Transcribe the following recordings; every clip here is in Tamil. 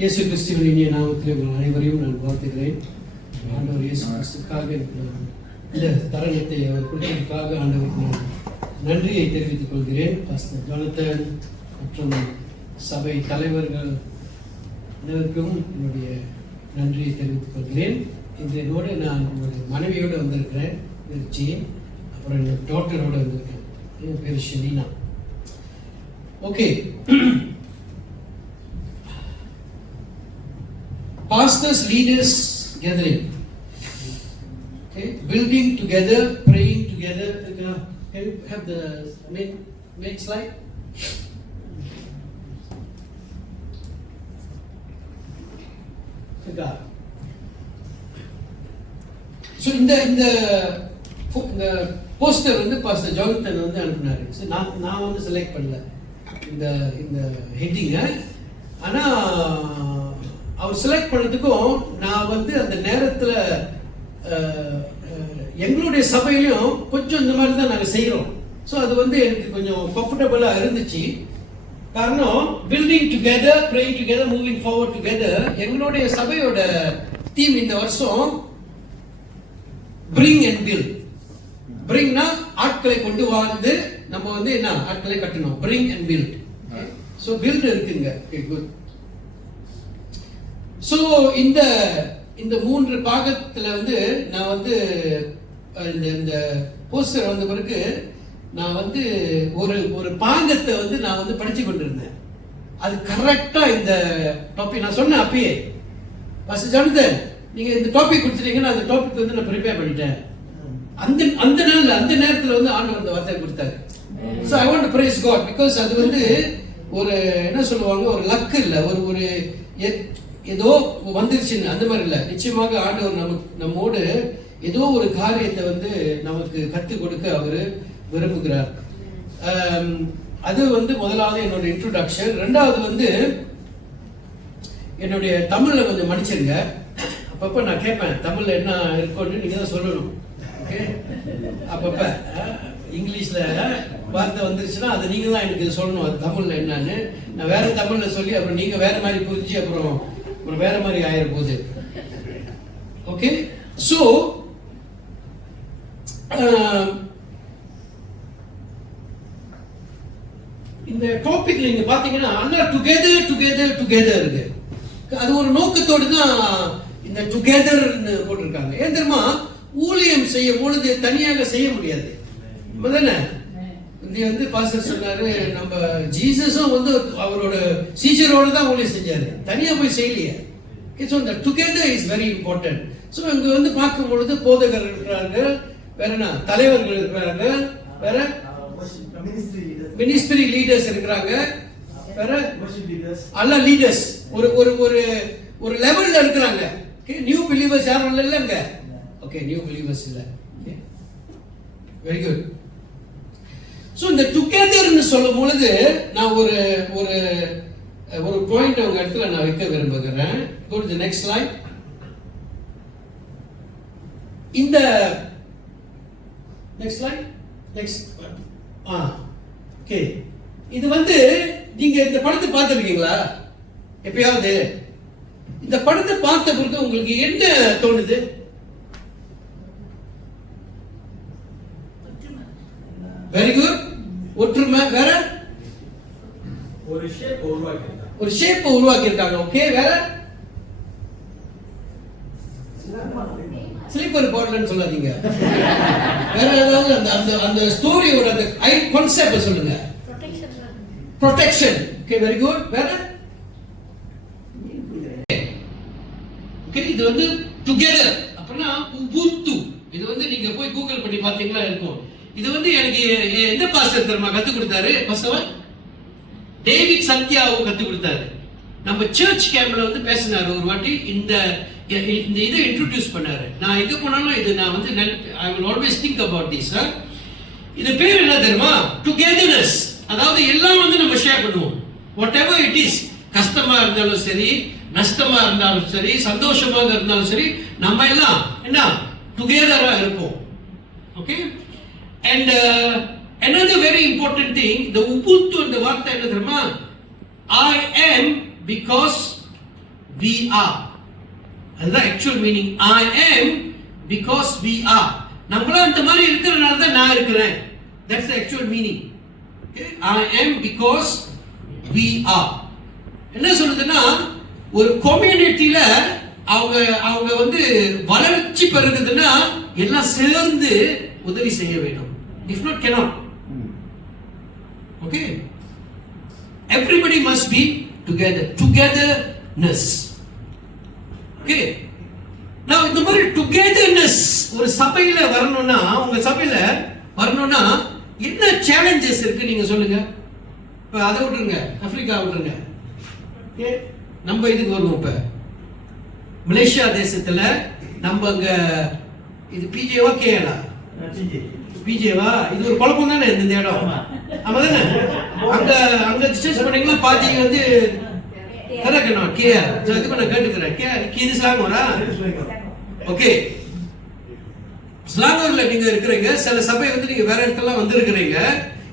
இயேசு கிறிஸ்துவின் இனிய நாமத்தில் உங்கள் அனைவரையும் நான் வாழ்த்துகிறேன். ஆண்டவர் இயேசு கிறிஸ்துக்காக இந்த தருணத்தை அவர் கொடுத்ததற்காக ஆண்டவருக்கு நான் நன்றியை தெரிவித்துக் கொள்கிறேன். பாஸ்டர் ஜானத்தன் மற்றும் சபை தலைவர்கள் அனைவருக்கும் என்னுடைய நன்றியை தெரிவித்துக் கொள்கிறேன். இதனோடு நான் என்னுடைய மனைவியோடு வந்திருக்கிறேன், பேர் ஜேன். அப்புறம் என்னோட டாக்டரோடு வந்திருக்கேன், என் பேர் Shelina. Okay, pastors leaders gathering, okay, building together, praying together. Can you have the main slide? So இந்த போஸ்டர் வந்து பாஸ்டர் ஜானத்தன் வந்து அனுப்பினாரு. ஸோ நான் வந்து செலக்ட் பண்ணல இந்த ஹெட்டிங்கை. ஆனால் அவர் செலக்ட் பண்ணதுக்கும் நான் வந்து அந்த நேரத்தில் எங்களுடைய சபையிலையும் கொஞ்சம் இந்த மாதிரி தான் நாங்கள் செய்கிறோம். ஸோ அது வந்து எனக்கு கொஞ்சம் கம்ஃபர்டபுளாக இருந்துச்சு. காரணம், building together, praying together, moving forward together. எங்களுடைய சபையோட தீம் இந்த வருஷம் பிரிங் அண்ட் பில்ட். பிரிங்னா ஆட்களை கொண்டு வாழ்ந்து நம்ம வந்து என்ன ஆட்களை கட்டணும், bring and build. So build இருக்குங்க. Okay, good. ஸோ இந்த 3 பாகத்தில் வந்து நான் வந்து இந்த போஸ்டர் வந்த பிறகு நான் வந்து ஒரு பாகத்தை வந்து நான் வந்து படிச்சு கொண்டிருந்தேன். அது கரெக்டாக இந்த டாபிக் நான் சொன்னேன் அப்பயே, பாஸ்டர் ஜானத்தன் நீங்கள் இந்த டாபிக் கொடுத்துட்டீங்கன்னா அந்த டாபிக் வந்து நான் ப்ரிப்பேர் பண்ணிட்டேன். அந்த நாளில் அந்த நேரத்தில் வந்து ஆண்டவர் அந்த வார்த்தை கொடுத்தாரு. So I want to praise God, because அது வந்து ஒரு என்ன சொல்லுவாங்க, ஒரு லக் இல்லை, ஒரு ஏதோ வந்துருச்சுன்னு அந்த மாதிரி இல்லை. நிச்சயமாக ஆண்டவர் நம்மோடு ஏதோ ஒரு காரியத்தை வந்து நமக்கு கற்றுக் கொடுக்க அவர் விரும்புகிறார். அது வந்து முதலாவது என்னோட இன்ட்ரோடக்ஷன். ரெண்டாவது வந்து என்னுடைய தமிழில் கொஞ்சம் மன்னிச்சிருங்க. அப்பப்போ நான் கேட்பேன் தமிழில் என்ன இருக்குன்னு நீங்கள் தான் சொல்லணும். ஓகே, அப்பப்போ இங்கிலீஷில் வார்த்தை வந்துருச்சுன்னா அது நீங்கள் தான் எனக்கு சொல்லணும், அது தமிழில் என்னன்னு. நான் வேற தமிழில் சொல்லி அப்புறம் நீங்கள் வேற மாதிரி புரிஞ்சு அப்புறம் வேற மாதிரி ஆயிர போகுது. ஓகே, ஸோ இந்த டாபிக்ல நீங்க பாத்தீங்கன்னா எல்லாம் டுகெதர் டுகெதர் டுகெதர் இருக்கு. அது ஒரு நோக்கத்தோடு தான் இந்த டுகெதர்னு போட்டிருக்காங்க. ஏன் தெரியுமா, ஊழியம் செய்யும் பொழுது தனியாக செய்ய முடியாது. தானே வந்து பாஸ்டர் சொன்னாரு, நம்ம ஜீசஸும் வந்து அவரோட சீச்சரோட தான் ஊழியம் செஞ்சாரு, தனியா போய் செய்யலையே. ஸோ இந்த together is very important. So இங்க வந்து பார்க்கும் பொழுது போதகர்கள் இருக்கிறார்கள், வேற என்ன தலைவர்கள் இருக்கிறார்கள், வேற மினிஸ்ட்ரி லீடர்ஸ் இருக்கிறாங்க, வேற அல்ல லீடர்ஸ் ஒரு ஒரு ஒரு ஒரு லெவல்ல இருக்கிறாங்க. நியூ பிலீவர்ஸ் யாரும் இல்லைங்க. ஓகே, நியூ பிலீவர்ஸ் இல்லை. Very good. ஸோ இந்த டுகெதர்னு சொல்லும் பொழுது நான் ஒரு ஒரு ஒரு பாயிண்ட் உங்க இடத்துல நான் வைக்க விரும்புகிறேன். Go to the next slide. இந்த next slide, next. ஓகே, இது வந்து நீங்க இந்த படத்தை பார்த்துருக்கீங்களா எப்பயாவது? இந்த படத்தை பார்த்த பிறகு உங்களுக்கு என்ன தோணுது? Very good. ஒற்றுமை. வேற ஒரு ஷேப் உருவாக்கி இருக்காங்க. ஓகே, வேற ஸ்லீப்பர் பாட்டில்னு சொல்லாதீங்க. வேற ஏதாவது அந்த ஸ்டோரியோட அந்த கான்செப்ட் சொல்லுங்க. ப்ரொடெக்ஷன். Okay, very good. வேற ஓகே, இது வந்து டுகெதர் அப்படின்னா உபுண்டு. இது வந்து நீங்க போய் கூகுள் பண்ணி பார்த்தீங்களா இருக்கும். இது வந்து எனக்கு எந்த பாஸ்டர் தெரியுமா கற்றுக் கொடுத்தாரு? பசவன் டேவிட் சத்யாவு கற்றுக் கொடுத்தாரு. நம்ம சர்ச் கேம்ப்ல வந்து பேசினாரு ஒரு வாட்டி. இந்த இதை இன்ட்ரோடியூஸ் பண்ணாரு. நான் எங்க போனாலும் இது நான் வந்து I will always think about this. இது பேர் என்ன தெரியுமா? டுகெதர்னஸ். அதாவது எல்லாம் வந்து நம்ம ஷேர் பண்ணுவோம். வாட் எவர் இட் இஸ், கஷ்டமா இருந்தாலும் சரி, நஷ்டமா இருந்தாலும் சரி, சந்தோஷமாக இருந்தாலும் சரி, நம்ம எல்லாம் என்ன டுகெதரா இருப்போம். Okay, and another very important thing, the ubuntu and இந்த வார்த்தை என்ன தெரியுமா? I am because we are. அதுதான் actual meaning. I am because we are. நம்மள அந்த மாதிரி இருக்கிறனால தான் நான் இருக்கிறேன். That's the actual meaning. Okay? I am because we are. என்ன சொல்லுதுன்னா, ஒரு கம்யூனிட்டில அவங்க வந்து வளர்ச்சி பெறுகிறதுன்னா எல்லாம் சேர்ந்து உதவி செய்ய வேண்டும். If not, cannot. Okay? Everybody must be together. Togetherness. Okay? Now இந்த மாதிரி togetherness ஒரு சபையில வரணும்னா, உங்க சபையில வரணும்னா என்ன challenges இருக்கு நீங்க சொல்லுங்க. இப்ப அதை விட்டுருங்க, ஆப்பிரிக்கா விட்டுருங்க. ஓகே, நம்ம இதுக்கு வருவோம். இப்ப மலேசியா தேசத்துல நம்ம அங்க இது பிஜேவா கேலா பிஜேவா, இது ஒரு குழப்பம் தானே இந்த இடம். ஆமா தானே? அங்க டிஸ்கஸ் பண்ணீங்களா? பாதி வந்து கரெக்ட் நான் கேஆர். இதுக்கு நான் கேட்டுக்கிறேன். கேஆர் இது ஸ்லாங்கோரா? ஓகே, ஸ்லாங்கோர்ல நீங்க இருக்கிறீங்க. சில சபை வந்து நீங்க வேற இடத்துல வந்திருக்கிறீங்க.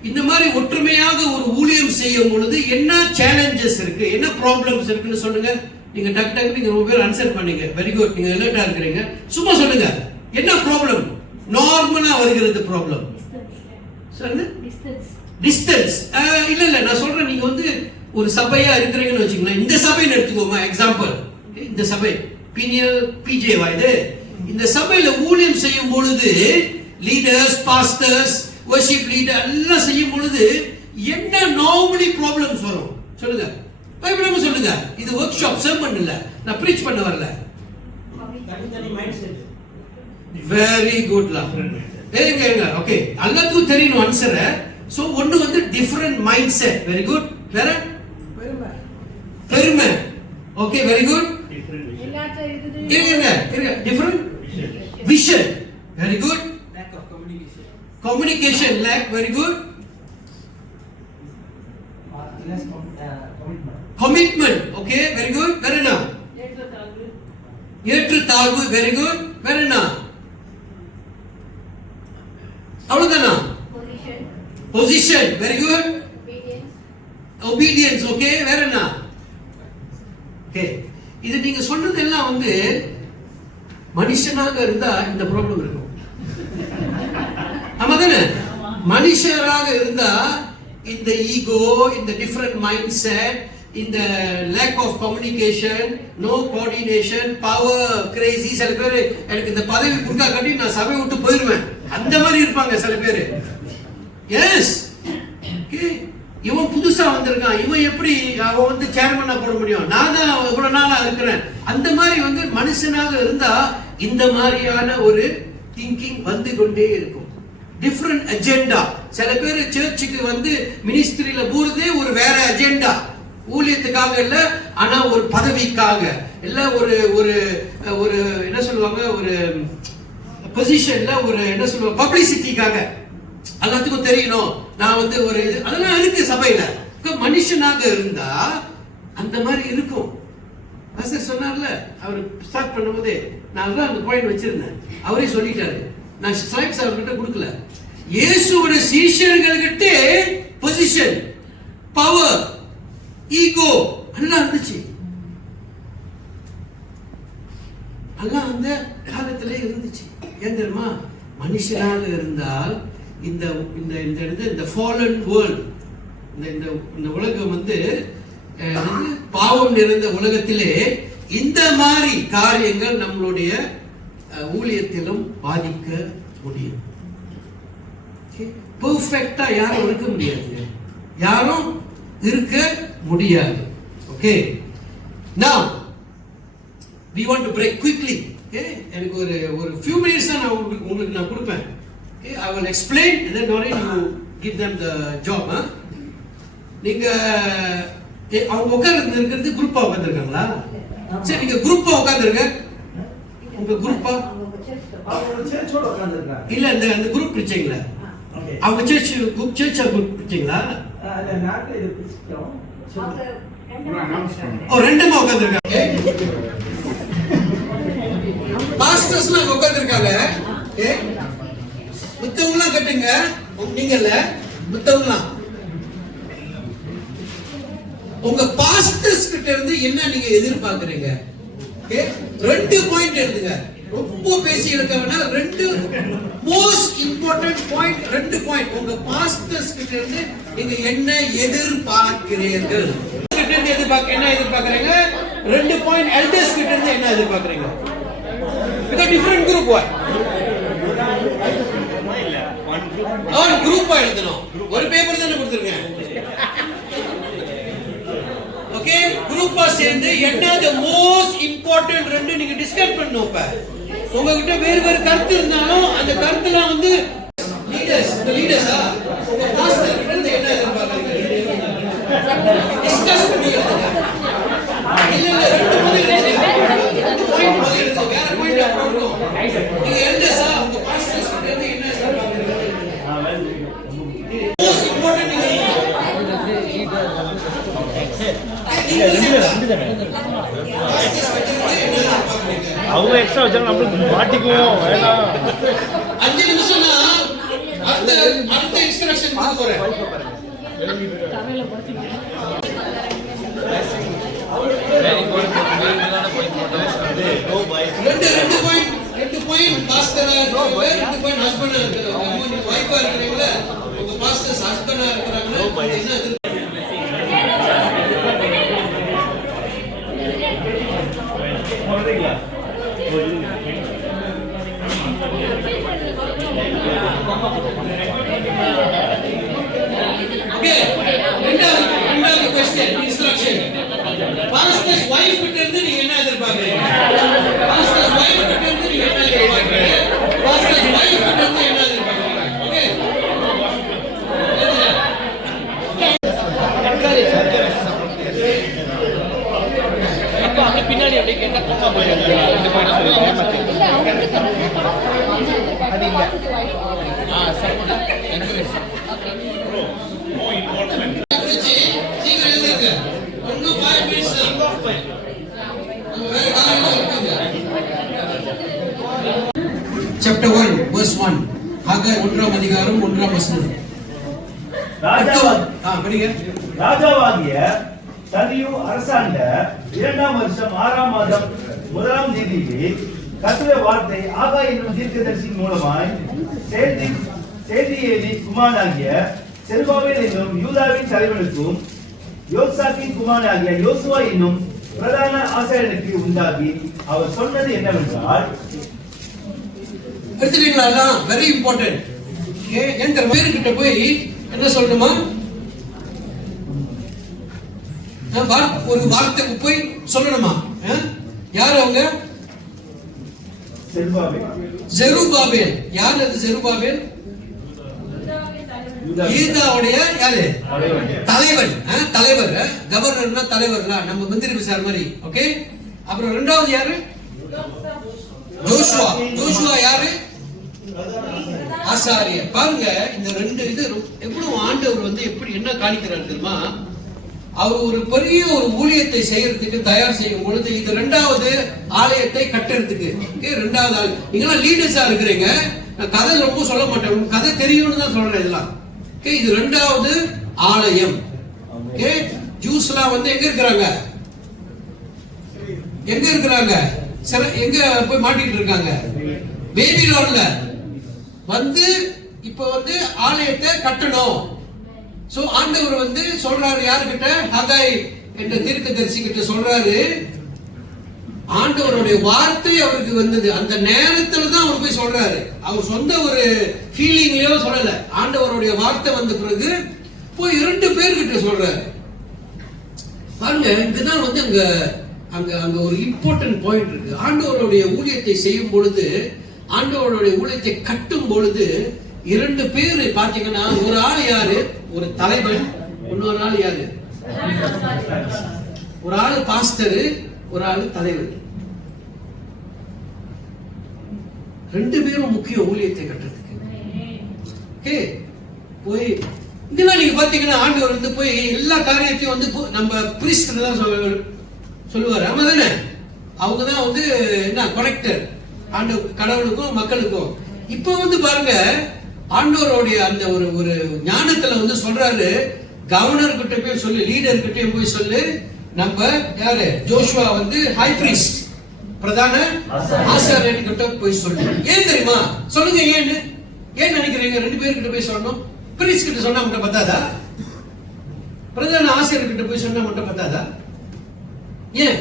இந்த மாதிரி ஒற்றுமையாக ஒரு ஊழியம் செய்யும் பொழுது என்ன சேலஞ்சஸ் இருக்கு, என்ன ப்ராப்ளம்ஸ் இருக்குன்னு சொல்லுங்க. நீங்க டக் டக் நீங்க ரொம்ப பேர் ஆன்சர் பண்ணீங்க. வெரி குட், நீங்க அலர்ட்டா இருக்கிறீங்க. சும்மா சொல்லுங்க, என்ன ப்ராப்ளம் நார்மலா வருகிறது? ப்ராப்ளம் சொல்லுங்க. டிஸ்டன்ஸ். இல்ல நான் சொல்றேன், நீங்க வந்து ஒரு சபையா இருக்கிறீங்கன்னு வச்சுக்கோங்க. இந்த சபைன்னு எடுத்துக்கோங்க எக்ஸாம்பிள். இந்த சபை பிஜேவா இது. இந்த சபையில ஊழியம் செய்யும் பொழுது லீடர்ஸ், பாஸ்டர்ஸ், வர்ஷிப் லீடர் எல்லாம் செய்யும் பொழுது என்ன நார்மலி ப்ராப்ளம்ஸ் வரும் சொல்லுங்க. பயப்படாம சொல்லுங்க. இது ஒர்க் ஷாப், சர்மன் இல்ல, நான் ப்ரீச் பண்ண வரல. வெரி குட் லா. ஏங்க ஓகே, எல்லாத்துக்கும் தெரியணும் ஆன்சர். சோ ஒன்னு வந்து different mindset. Very good. வேற பெருமை. Okay, very good. இருங்க different vision. Very good. Lack of communication lack. Very good. Commitment. Okay, very good. வேற என்ன? ஏற்றுத்தாழ்வு. Very good. வேற என்ன? அவ்வளவுதானா? Position. Very good. obedience. Okay, வேற என்ன? ஓகே, இது நீங்க சொன்னதெல்லாம் வந்து மனுஷனாக இருந்தா இந்த ப்ராப்ளம் இருக்கும். ஆமா தானே? மனுஷராக இருந்தா இந்த ஈகோ, இந்த டிஃபரண்ட் மைண்ட் செட், இந்த lack of communication, no coordination, power crazy. சில பேர் எனக்கு இந்த பதவி கொடுக்கா கட்டி நான் சபை விட்டு போயிருவேன், அந்த மாதிரி இருப்பாங்க சில பேர். எஸ், இவன் புதுசா வந்திருக்கான், இவன் எப்படி அவன் வந்து சேர்மனா போட முடியும், நான் தான் இவ்வளவு நாளா இருக்கிறேன். அந்த மாதிரி வந்து மனுஷனாக இருந்தா இந்த மாதிரியான ஒரு திங்கிங் வந்து கொண்டே இருக்கும். Different agenda. சில பேர் சர்ச்சுக்கு வந்து மினிஸ்ட்ரியில போறதே ஒரு வேற அஜெண்டா, ஊழியத்துக்காக இல்ல, ஆனா ஒரு பதவிக்காக இல்ல, ஒரு ஒரு ஒரு என்ன சொல்லுவாங்க, ஒரு பொசிஷன்ல ஒரு என்ன சொல்லுவாங்க, பப்ளிசிட்டிக்காக, எல்லாத்துக்கும் தெரியணும் நான் வந்து ஒரு இது, அதெல்லாம் இருக்கு சபையில. மனுஷனாக இருந்தா அந்த மாதிரி இருக்கும். பாஸ்டர் சொன்னார்ல, அவர் ஸ்டார்ட் பண்ணும்போதே நான் தான் அந்த பாயிண்ட் வச்சிருந்தேன், அவரே சொல்லிட்டாரு. நான் ஸ்லைட்ஸ் அவர்கிட்ட கொடுக்கல. இயேசுவோட சீஷர்கள்கிட்ட பொசிஷன், பவர், ஈகோ எல்லாம் இருந்துச்சு. எல்லாம் அந்த காலத்திலே இருந்துச்சு. ஏன் தெரியுமா? மனுஷனாக இருந்தால் இந்த இந்த இந்த ஃபாலன் வேர்ல்ட், இந்த உலகம் வந்து பாவம் நிறைந்த உலகத்திலே இந்த மாதிரி காரியங்கள் நம்மளுடைய ஊழியத்திலும் பாதிக்க முடியும். பெர்ஃபெக்ட்டா யாரும் இருக்க முடியாது, யாரும் இருக்க முடியாது. Okay, now we want to break quickly. எனக்கு ஒரு few minutes தான் நான் உங்களுக்கு நான் கொடுப்பேன். Okay, I will explain and then Noreen you give them the job. நீங்க அவங்க உட்கார்ந்து இருக்கிறது குரூப்பா உட்கார்ந்துருக்காங்களா? சரி, நீங்க குரூப்பா உட்கார்ந்துருங்க. உங்க குரூப்பா இல்ல, அந்த குரூப் பிரிச்சீங்களா? அவங்க சர்ச் குரூப் பிரிச்சீங்களா? ரெண்டுமா உட்கார்ந்துருக்காங்க. பாஸ்டர்ஸ்லாம் உட்கார்ந்துருக்காங்க. மித்தவங்களாம் கட்டுங்க, நீங்க இல்ல, மித்தவங்களாம் உங்க பாஸ்டர்ஸ் கிட்ட இருந்து என்ன நீங்க எதிர்பார்க்கறீங்க? ஓகே, 2 பாயிண்ட் எடுத்துங்க. ரொம்ப பேசி எடுக்க வேணாம். 2 மோஸ்ட் இம்பார்ட்டன்ட் பாயிண்ட், 2 பாயிண்ட். உங்க பாஸ்டர்ஸ் கிட்ட இருந்து நீங்க என்ன எதிர்பார்க்கிறீர்கள்? கிட்ட இருந்து என்ன எதிர்பார்க்கறீங்க? 2 பாயிண்ட். எல்டர்ஸ் கிட்ட இருந்து என்ன எதிர்பார்க்கறீங்க? இது டிஃபரண்ட் குரூப். ஒரு குரூப்பா எழுதணும். ஒரு பேப்பர் தானே கொடுத்துருக்கேன். ஓகே, குரூப்பா சேர்ந்து என்னது மோஸ்ட் இம்பார்ட்டன்ட் 2 நீங்க டிஸ்கஸ் பண்ணணும். இப்ப உங்ககிட்ட வேறு கருத்து இருந்தாலும் அந்த கருத்துல வந்து லீடர்ஸா உங்க பாஸ்டர் கிட்ட இருந்து என்ன எதிர்பார்க்கறீங்க? டிஸ்கஸ் பண்ணி எழுதுங்க. இல்ல 2 முதல்ல எழுதுங்க. 2 பாயிண்ட் முதல்ல எழுதுங்க. வேற பாயிண்ட் அப்புறம் இருக்கும். நீங்க எல்டர்ஸா உங்க பாஸ்டர் கிட்ட இருந்து என்ன எதிர்பார்க்கறீங்க? மோஸ்ட் இம்பார்ட்டன்ட் நீங்க அவங்க எக்ஸ்ட்ரா வச்சாலும் நம்மளுக்கு மாட்டிக்குவோம். வேணாம், 5 நிமிஷம் தான். அடுத்த இன்ஸ்ட்ரக்ஷன் கொடுக்க போறேன். ரெண்டு பாயிண்ட் பாஸ்டரா இருக்கிறவங்க, 2 பாயிண்ட் ஹஸ்பண்டா இருக்கிறவங்க. வைஃபா இருக்கிறவங்க உங்க பாஸ்டர்ஸ் ஹஸ்பண்டா இருக்கிறாங்கன்னா என்ன ரெண்டாவது क्वेश्चन இன்ஸ்ட்ரக்ஷன். பாஸ்டர்ஸ் வைஃப் கிட்ட இருந்து நீங்க என்ன எதிர்பார்க்கறீங்க? பாஸ்டர்ஸ் வைஃப் கிட்ட இருந்து நீங்க என்ன எதிர்பார்க்கறீங்க? பாஸ்டர்ஸ் வைஃப் கிட்ட இருந்து என்ன எதிர்பார்க்கறீங்க? ஓகே, அப்ப அங்க பின்னாடி அப்படியே கேட்டா தூங்க போயிடுங்க. 2 பாயிண்ட் சொல்லுங்க. Chapter 1 verse 1. ஆகாய் 1ஆம் அதிகாரம் 1ஆம் வசனம். ராஜாவாகிய தரியு அரசாண்ட 2ஆம் வருஷம் 6ஆம் மாதம் 1ஆம் தேதியிலே கர்த்தருடைய வார்த்தை ஆகாய் என்னும் தீர்க்கதரிசியின் மூலமாய் சேதியேலி குமாரனாகிய செருபாபேல் என்னும் யூதாவின் தலைவனுக்கும் யோசாக்கின் குமாரனாகிய யோசுவா என்னும் பிரதான ஆசாரியனுக்கு உண்டாகி அவர் சொன்னது என்னவென்றால், எடுத்துட்டீங்களா? Very important. என் பேருக்கிட்ட போய் என்ன சொல்லணுமா? ஒரு வார்த்தை போய் சொல்லணுமா? யார் அவங்க? ஜெருபாபேல். யார் அது ஜெருபாபேல்? யூதாவுடைய யாரு? தலைவன். தலைவர், கவர்னர்னா தலைவர்னா நம்ம மந்திரி விசார் மாதிரி. ஓகே, அப்புறம் இரண்டாவது யாரு? ஜோஷுவா. ஜோஷுவா யாரு? ஆசாரியர். பாருங்க, இந்த 2 இது எவ்வளவு ஆண்டவர் வந்து எப்படி என்ன காணிக்கிறார் தெரியுமா? அவர் ஒரு பெரிய ஒரு ஊழியத்தை செய்யறதுக்கு தயார் செய்யும் பொழுது இது 2வது ஆலயத்தை கட்டுறதுக்கு. ஓகே, 2வது ஆள். நீங்களாம் லீடர்ஸா இருக்கிறீங்க. நான் கதை ரொம்ப சொல்ல மாட்டேன், உங்களுக்கு கதை தெரியும்னு தான் சொல்றேன் இதெல்லாம். ஓகே, இது 2வது ஆலயம். ஓகே, ஜூஸ்லாம் வந்து எங்க இருக்கிறாங்க? எங்க இருக்கிறாங்க? எங்க போய் மாட்டிட்டு இருக்காங்க? பேபிலோன்ல வந்து இப்ப வந்து ஆலயத்தை கட்டணும். சோ ஆண்டவர் வந்து சொல்றாரு யாருக்கிட்ட? ஹகாய் என்ற தீர்க்கதரிசி கிட்ட சொல்றாரு. ஆண்டவருடைய வார்த்தை அவருக்கு வந்தது அந்த நேரத்துல தான் அவர் போய் சொல்றாரு. அவர் சொந்த ஒரு ஃபீலிங்லயோ சொல்லல. ஆண்டவருடைய வார்த்தை வந்த பிறகு போய் 2 பேர்கிட்ட சொல்றாரு. பாருங்க, இதுதான் வந்து அங்க ஒரு இம்பார்ட்டன்ட் பாயிண்ட் இருக்கு. ஆண்டவருடைய ஊழியத்தை செய்யும் பொழுது, ஆண்டவருடைய ஊழியத்தை கட்டும் பொழுது 2 பேர் பாத்தீங்கன்னா, ஒரு ஆள் யாரு? ஒரு தலைவன். இன்னொரு ஆள் யாரு? ஒரு ஆள் பாஸ்டர், ஒரு ஆள் தலைவர். 2 பேரும் முக்கிய ஊழியத்தை கட்டுறதுக்கு. ஓகே, போய் இதெல்லாம் நீங்க பாத்தீங்கன்னா ஆண்டவர் வந்து போய் எல்லா காரியத்தையும் வந்து நம்ம பிரிஸ்ட் தான் சொல்லுவாரு. ஆமா தானே? அவங்க தான் வந்து என்ன கனெக்டர் ஆண்டவர் கடவுளுக்கும் மக்களுக்கும். இப்ப வந்து பாருங்க, ஆண்டவருடைய அந்த ஒரு ஞானத்துல வந்து சொல்றாரு, கவர்னர் கிட்ட போய் சொல்லு, லீடர் கிட்ட போய் சொல்லு, நம்ம யாரு ஜோஷுவா வந்து ஹை பிரீஸ்ட் பிரதான ஆசாரியன் கிட்ட போய் சொல்லு. ஏன் தெரியுமா? சொல்லுங்க ஏன்னு. ஏன் நினைக்கிறீங்க 2 பேர்கிட்ட போய் சொல்லணும்? பிரீஸ்ட் கிட்ட சொன்னா மட்டும் பத்தாதா? பிரதான ஆசாரியர் கிட்ட போய் சொன்னா மட்டும் பத்தாதா? ஏன்?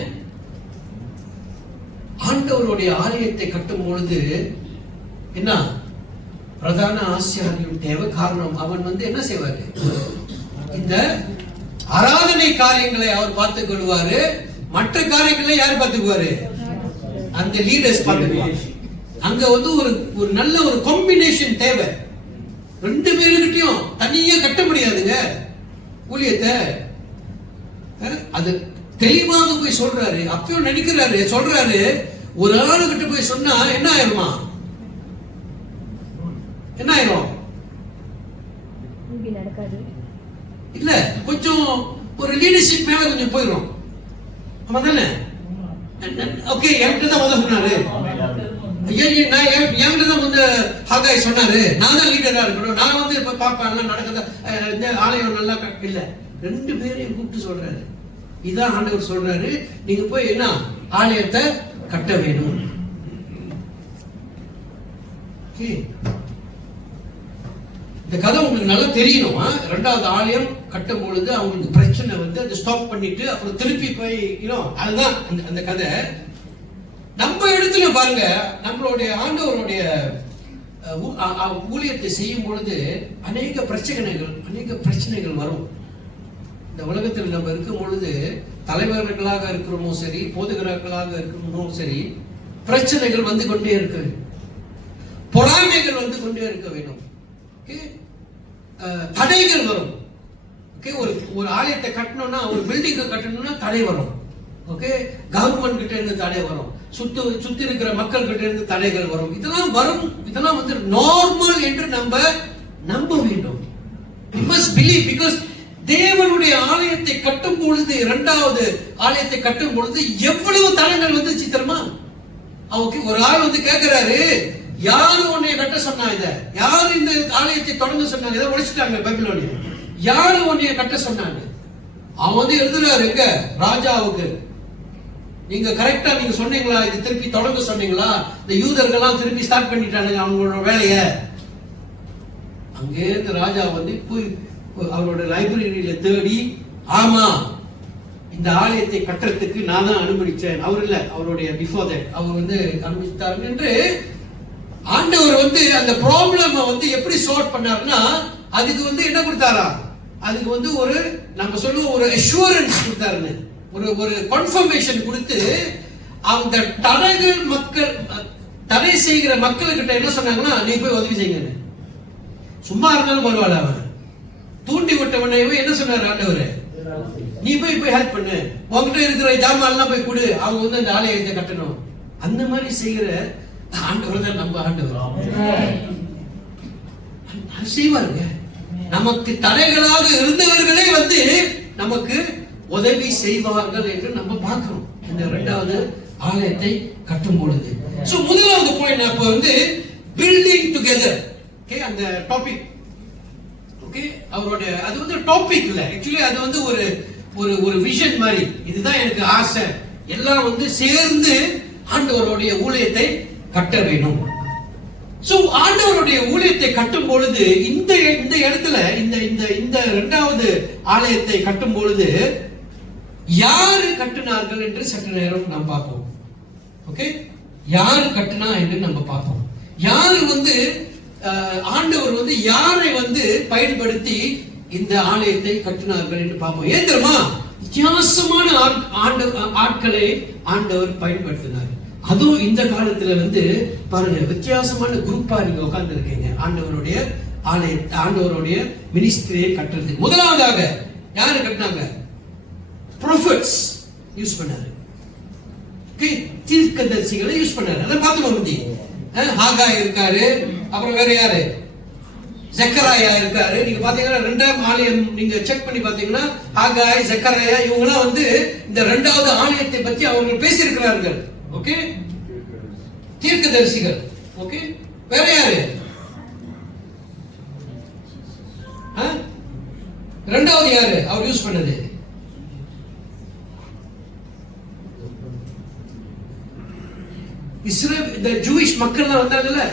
ஆண்டவருடைய ஆலயத்தை கட்டும் பொழுது என்ன பிரதான ஆசாரியன் தேவை. காரணம், அவன் வந்து என்ன செய்வாரு? இந்த ஆராதனை காரியங்களை அவர் பார்த்துக் கொள்வாரு. மற்ற காரியங்களை யார் பார்த்துக்குவாரு? அந்த லீடர்ஸ் பார்த்துக்குவாங்க. அங்க வந்து ஒரு நல்ல ஒரு காம்பினேஷன் தேவை. 2 பேருக்கிட்டையும் தனியா கட்ட முடியாதுங்க ஊழியத்தை. அது தெளிவாக போய் சொல்றாரு. அப்பயும் நடிக்கிறாரு, சொல்றாரு. ஒரு ஆளுகிட்ட போய் சொன்னா என்ன ஆயிருமா? என்ன ஆயிரும்? இல்ல, கொஞ்சம் ஒரு லீடர்ஷிப் மேல கொஞ்சம் போயிடும். ஆமா தானே? ஓகே, என்கிட்ட தான் முதல்ல சொன்னாரு. என்கிட்ட தான் வந்து ஹாகாய் சொன்னாரு, நான் தான் லீடரா இருக்கணும், நான் வந்து இப்ப பார்ப்பேன் நடக்குதா, இந்த ஆலயம் நல்லா இல்ல. 2 பேரையும் கூப்பிட்டு சொல்றாரு. இதான் ஆண்டவர் சொல்றாரு, நீங்க போய் என்ன ஆலயத்தை கட்ட வேணும். இந்த கதை உங்களுக்கு நல்லா தெரியணுமா? 2வது ஆலயம் கட்டும் பொழுது அவங்களுக்கு பிரச்சனை வந்து அதை ஸ்டாப் பண்ணிட்டு அப்புறம் திருப்பி போய் அதுதான் அந்த கதை. நம்ம இடத்துல பாருங்க, நம்மளுடைய ஆண்டவருடைய ஊழியத்தை செய்யும் பொழுது அநேக பிரச்சனைகள் வரும். இந்த உலகத்தில் நம்ம இருக்கும் பொழுது தலைவர்களாக இருக்கிறோமோ சரி, போதகர்களாக இருக்கிறோமோ சரி, பிரச்சனைகள் வந்து கொண்டே இருக்கு, பொறாமைகள் வந்து கொண்டே இருக்க வேண்டும். தடைகள் வரும். ஒரு ஆலயத்தை கட்டணும்னா, ஒரு பில்டிங்கை கட்டணும்னா தடை வரும். ஓகே, கவர்மெண்ட் கிட்ட இருந்து தடை வரும், சுத்தி இருக்கிற மக்கள் கிட்ட இருந்து தடைகள் வரும். இதெல்லாம் வரும். இதெல்லாம் வந்து நார்மல் என்று நம்ம நம்ப வேண்டும். We must believe, because தேவனுடைய ஆலயத்தை கட்டும் பொழுது, 2வது ஆலயத்தை கட்டும் பொழுது எவ்வளவு தடங்கள் வந்துச்சு தெரியுமா? ஒரு ஆள் வந்து கேட்கிறாரு, யாரு உன்னை கட்ட சொன்னா? இத யாரு இந்த ஆலயத்தை தொடங்க சொன்னாங்க? இதை உடைச்சிட்டாங்க பைபிளோனிய. யாரு உன்னைய கட்ட சொன்னாங்க? அவன் வந்து எழுதுறாரு எங்க ராஜாவுக்கு, நீங்க கரெக்டா நீங்க சொன்னீங்களா? இது திருப்பி தொடங்க சொன்னீங்களா? இந்த யூதர்கள்லாம் திருப்பி ஸ்டார்ட் பண்ணிட்டானுங்க அவங்களோட வேலைய. அங்கே இந்த ராஜா வந்து போய் அவரோட லைப்ரரியில தேடி, ஆமா இந்த ஆலயத்தை கட்டுறதுக்கு நான் தான் அனுமதிச்சேன். அவர் இல்ல, அவருடைய பிஃபோர் தட் அவர் வந்து அனுமதித்தார் என்று ஆண்டவர் வந்து அந்த ப்ராப்ளம் வந்து எப்படி சால்வ் பண்ணாருன்னா, அதுக்கு வந்து என்ன கொடுத்தாரா? அதுக்கு வந்து ஒரு நம்ம சொல்லுவோம் ஒரு அஷூரன்ஸ் கொடுத்தாருன்னு, ஒரு கன்ஃபர்மேஷன் கொடுத்து, அந்த தடை செய்கிற மக்கள்கிட்ட என்ன சொன்னாங்கன்னா, நீ போய் உதவி செய்யுங்க. சும்மா இருந்தாலும் பரவாயில்ல, அவன் தூண்டி விட்டவனையவே என்ன சொன்னார் ஆண்டவர்? நீ போய் ஹெல்ப் பண்ணு, உங்ககிட்ட இருக்கிற ஜாமான்லாம் போய் கொடு, அவங்க வந்து அந்த ஆலயத்தை கட்டணும். அந்த மாதிரி செய்கிற ஆண்டவர் தான் நம்ம ஆண்டவர். செய்வாருங்க. நமக்கு தடைகளாக இருந்தவர்களே வந்து நமக்கு உதவி செய்வார்கள் என்று நம்ம பார்க்கிறோம் இந்த 2வது ஆலயத்தை கட்டும் பொழுது. சோ முதலாவது பாயிண்ட் அப்ப வந்து பில்டிங் டுகெதர். ஓகே, அந்த டாபிக். ஓகே, அவருடைய அது வந்து டாபிக் இல்ல, ஆக்சுவலி அது வந்து ஒரு விஷன் மாதிரி. இதுதான் எனக்கு ஆசை, எல்லாம் வந்து சேர்ந்து ஆண்டவருடைய ஊழியத்தை கட்ட வேணும். சோ ஆண்டவருடைய ஊழியத்தை கட்டும் பொழுது இந்த இடத்துல இந்த 2வது ஆலயத்தை கட்டும் பொழுது யாரு கட்டினார்கள் என்று சற்று நேரம் நாம் பார்ப்போம். ஓகே, யாரு கட்டினா என்று நம்ம பார்ப்போம். யாரு வந்து ஆண்டவர் வந்து யாரை வந்து பயன்படுத்தி இந்த ஆலயத்தை கட்டினார்கள் என்று பார்ப்போம். ஏன் தெரியுமா? வித்தியாசமான ஆட்களை ஆண்டவர் பயன்படுத்தினார். அதுவும் இந்த காலத்துல வந்து பாருங்க, வித்தியாசமான குரூப்பா நீங்க உட்கார்ந்து இருக்கீங்க ஆண்டவருடைய ஆண்டவருடைய மினிஸ்ட்ரியை கட்டுறதுக்கு. முதலாவதாக யாரு கட்டினாங்க? ப்ராஃபட்ஸ் யூஸ் பண்ணாரு. தீர்க்கதரிசிகளை யூஸ் பண்ணாரு. அத பாத்துக்கோங்க. ஹாகாய் இருக்காரு, அப்புறம் வேற யாரு? ஜக்கராயா இருக்காரு. நீங்க பாத்தீங்கன்னா 2ஆம் ஆலயம் நீங்க செக் பண்ணி பாத்தீங்கன்னா ஹாகாய், ஜக்கராயா இவங்கலாம் வந்து இந்த 2வது ஆலயத்தை பற்றி அவர்கள் பேசியிருக்கிறார்கள். ஓகே, தீர்க்கதரிசிகள். ஓகே, வேற யாரு? ரெண்டாவது யாரு அவர் யூஸ் பண்ணது? இஸ்ரேல் இந்த ஜூயிஷ் மக்கள் வந்தாங்கல்ல,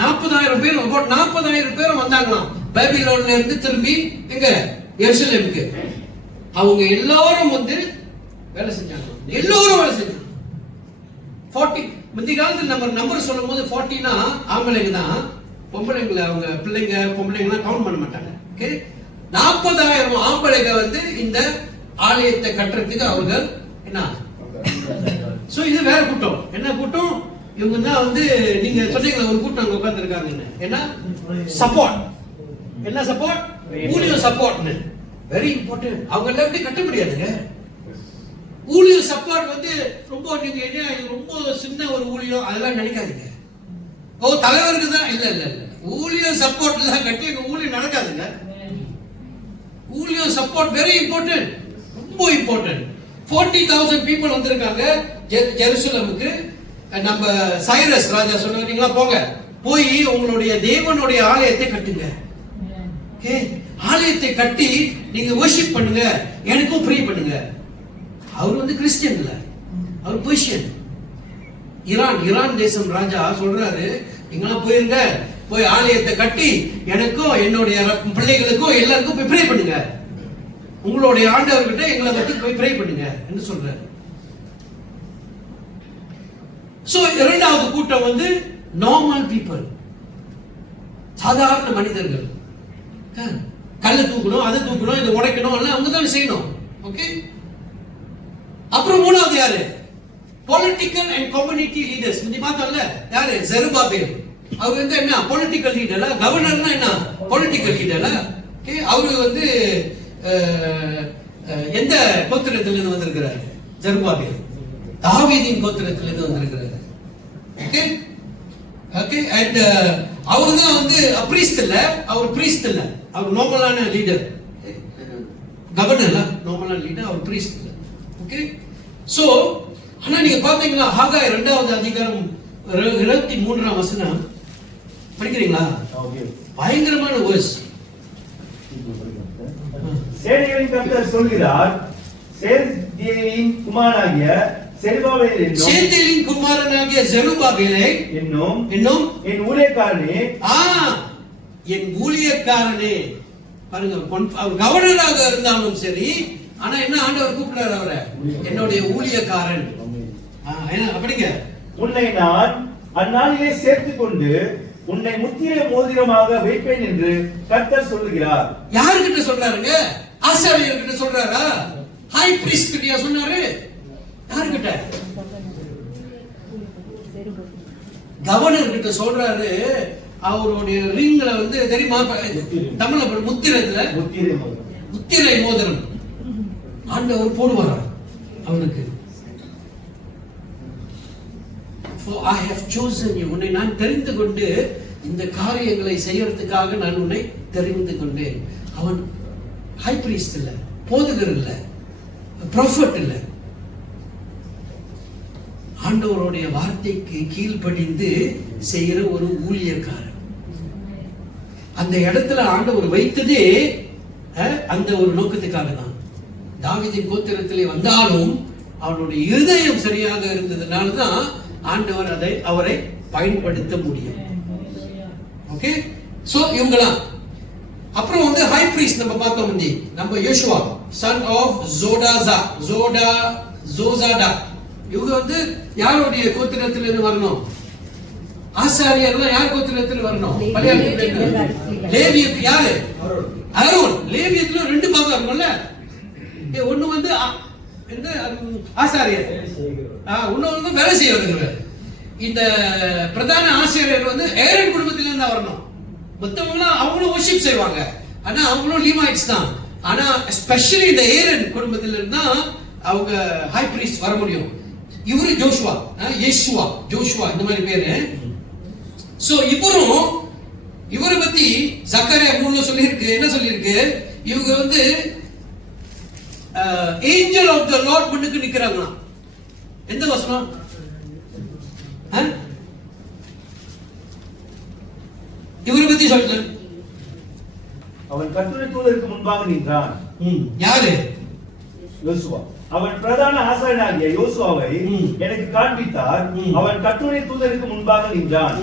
40,000 பேர், 40,000 பேரும் வந்தாங்களாம் பாபிலோன்ல இருந்து திரும்பி எங்க எருசலேமுக்கு. அவங்க எல்லாரும் வந்து வேலை செஞ்சாங்க, எல்லாரும் வேலை செஞ்சாங்க. 40 முந்தைய காலத்துல நம்ம நம்பர் சொல்லும் போது 40னா ஆம்பளைங்க தான், பொம்பளைங்களை அவங்க பிள்ளைங்க பொம்பளைங்கலாம் கவுண்ட் பண்ண மாட்டாங்க. ஓகே, 40,000 ஆம்பளைங்க வந்து இந்த ஆலயத்தை கட்டுறதுக்கு அவர்கள் என்ன. சோ இது வேற கூட்டம். என்ன கூட்டம்? இவங்க தான் வந்து நீங்க சொன்னீங்களா ஒரு கூட்டம் அங்க உட்கார்ந்து இருக்காங்கன்னு. என்ன சப்போர்ட், என்ன சப்போர்ட்? ஊழியம் சப்போர்ட்னு. Very important. அவங்க எல்லாம் எப்படி கட்ட முடியாதுங்க. ஊழியம் சப்போர்ட் வந்து ரொம்ப நீங்க என்ன ரொம்ப சின்ன ஒரு ஊழியம் அதெல்லாம் நினைக்காதீங்க. ஓ தலைவருக்கு தான், இல்ல இல்ல இல்ல, ஊழியம் சப்போர்ட் எல்லாம் கட்டி ஊழியம் நடக்காதுங்க. ஊழியம் சப்போர்ட் வெரி இம்பார்ட்டன்ட், ரொம்ப இம்பார்ட்டன்ட். 40,000 people வந்திருக்காங்க ஜெருசலேமுக்கு. நம்ம சைரஸ் ராஜா சொன்னீங்களா, போங்க போய் உங்களுடைய தேவனுடைய ஆலயத்தை கட்டுங்க. ஓகே, ஆலயத்தை கட்டி நீங்க வர்ஷிப் பண்ணுங்க, எனக்கும் ப்ரே பண்ணுங்க. அவர் வந்து கிறிஸ்டியன் இல்ல, அவர் பெர்ஷியன். ஈரான் தேசம் ராஜா சொல்றாரு, நீங்களாம் போயிருங்க, போய் ஆலயத்தை கட்டி எனக்கும் என்னுடைய பிள்ளைகளுக்கும் எல்லாருக்கும் போய் ப்ரே பண்ணுங்க, உங்களுடைய ஆண்டவர்கிட்ட எங்களை பத்தி போய் ப்ரே பண்ணுங்க என்று சொல்றாரு. சோ இரண்டாவது கூட்டம் வந்து நார்மல் பீப்புள், சாதாரண மனிதர்கள். கல்ல தூக்கணும், அதை தூக்கணும், இதை உடைக்கணும், எல்லாம் அவங்க தான் செய்யணும். ஓகே, அப்புறம் மூணாவது யாரு? Political and community leaders. நீங்க பார்த்தோம்ல, யாரு? ஜெருபாபேல். அவர் வந்து என்ன பொலிட்டிக்கல் லீடரா? கவர்னர்னா என்ன பொலிட்டிக்கல் லீடரா? ஓகே, அவரு வந்து எந்த கோத்திரத்திலிருந்து வந்திருக்கிறாரு? ஜெருபாபேல் தாவீதின் கோத்திரத்திலிருந்து வந்திருக்கிறாரு. ஓகே ஓகே, அண்ட் அவரு தான் வந்து பிரீஸ்ட் இல்ல, அவர் பிரீஸ்ட் இல்ல, அவர் நார்மலான லீடர். கவர்னர் நார்மலான லீடர், அவர் பிரீஸ்ட் இல்ல. ஓகே, சோ ஆனா நீங்க பாத்தீங்களா, ஹாகாய் 2வது அதிகாரம் 23ஆம் வசனம் படிக்கிறீங்களா? பயங்கரமான வேர்ஸ். சேனைகளின் கர்த்தர் சொல்கிறார், சேத்தியேலின் குமாரனாகிய சேத்தியேலின் குமாரனாகிய செருபாபேலை என்னும் என் ஊழியக்காரனே, என் ஊழியக்காரனே. பாருங்க, அவர் கவர்னராக இருந்தாலும் சரி, ஆனா என்ன ஆண்டவர் கூப்பிடுறாரு அவரை? என்னுடைய ஊழியக்காரன். அப்படிங்க, உன்னை நான் அந்நாளிலே சேர்த்துக் கொண்டு உன்னை முத்திரை மோதிரமாக வைப்பேன் என்று கர்த்தர் சொல்லுகிறார். யாருக்கிட்ட சொல்றாருங்க? ஆசாரியர்கிட்ட சொல்றாரா? ஹை பிரீஸ்ட் கிட்ட சொன்னாரு? யாருக்கிட்ட? கவர்னர் கிட்ட சொல்றாரு. அவருடைய ரிங்ல வந்து தெரியுமா, தமிழ்ல முத்திரை மோதிரம் ஆண்டவர் போடுவார் அவருக்கு. For I have chosen you. உன்னை நான் தெரிந்து கொண்டு இந்த காரியங்களை செய்யறதுக்காக நான் உன்னை தெரிந்து கொண்டேன். அவன் ஹை பிரீஸ்ட் இல்ல, போதகர் இல்ல, ப்ராஃபட் இல்ல, ஆண்டவருடைய வார்த்தைக்கு கீழ்ப்படிந்து செய்கிற ஒரு ஊழியக்காரன். அந்த இடத்துல ஆண்டவர் வைத்ததே அந்த ஒரு நோக்கத்துக்காக தான். தாவீதின் கோத்திரத்திலே வந்தாலும் அவனுடைய இருதயம் சரியாக இருந்ததுனால தான் ஆண்டவர் அவரை பயன்படுத்த முடியும். ஓகே, சோ இவங்கலாம். அப்புறம் வந்து ஹை பிரீஸ்ட் நம்ம பார்த்தோம் முந்தி, நம்ம யோசுவா சன் ஆஃப் ஜோசாடா. இவங்க வந்து யாருடைய கோத்திரத்திலிருந்து வரணும்? ஆசாரியர்லாம் யார் கோத்திரத்தில் வரணும்? லேவியத்து. யாரு? ஆரோன். லேவியத்துல 2 பாகம் இருக்கும்ல, ஒண்ணு வந்து ஆசாரியர், இன்னொரு வேலை செய்ய வருகிறவர். இந்த பிரதான ஆசிரியர் வந்து ஏரன் குடும்பத்திலிருந்து தான் வரணும். மற்றவங்களாம் அவங்களும் வர்ஷிப் செய்வாங்க, ஆனா அவங்களும் லீவாய்ட்ஸ் தான். ஆனா ஸ்பெஷலி இந்த ஏரன் குடும்பத்திலிருந்து தான் அவங்க ஹை பிரீஸ்ட் வர முடியும். இவரு ஜோஷுவா, ஜோஷுவா இந்த மாதிரி பேரு. சோ இவரை பத்தி சக்கரியா 3 சொல்லியிருக்கு. என்ன சொல்லியிருக்கு? இவங்க வந்து ஏஞ்சல் ஆஃப் த லார்ட் முன்னுக்கு நிக்கிறாங்க. எந்த வசனம்? இவரை பத்தி சொல்றேன். அவன் கர்த்தருடைய தூதருக்கு முன்பாக நின்றான். யாரு? யோசுவா. அவன் பிரதான ஆசாரியனாகிய யோசுவாவை எனக்கு காண்பித்தார். அவன் கர்த்தருடைய தூதருக்கு முன்பாக நின்றான்.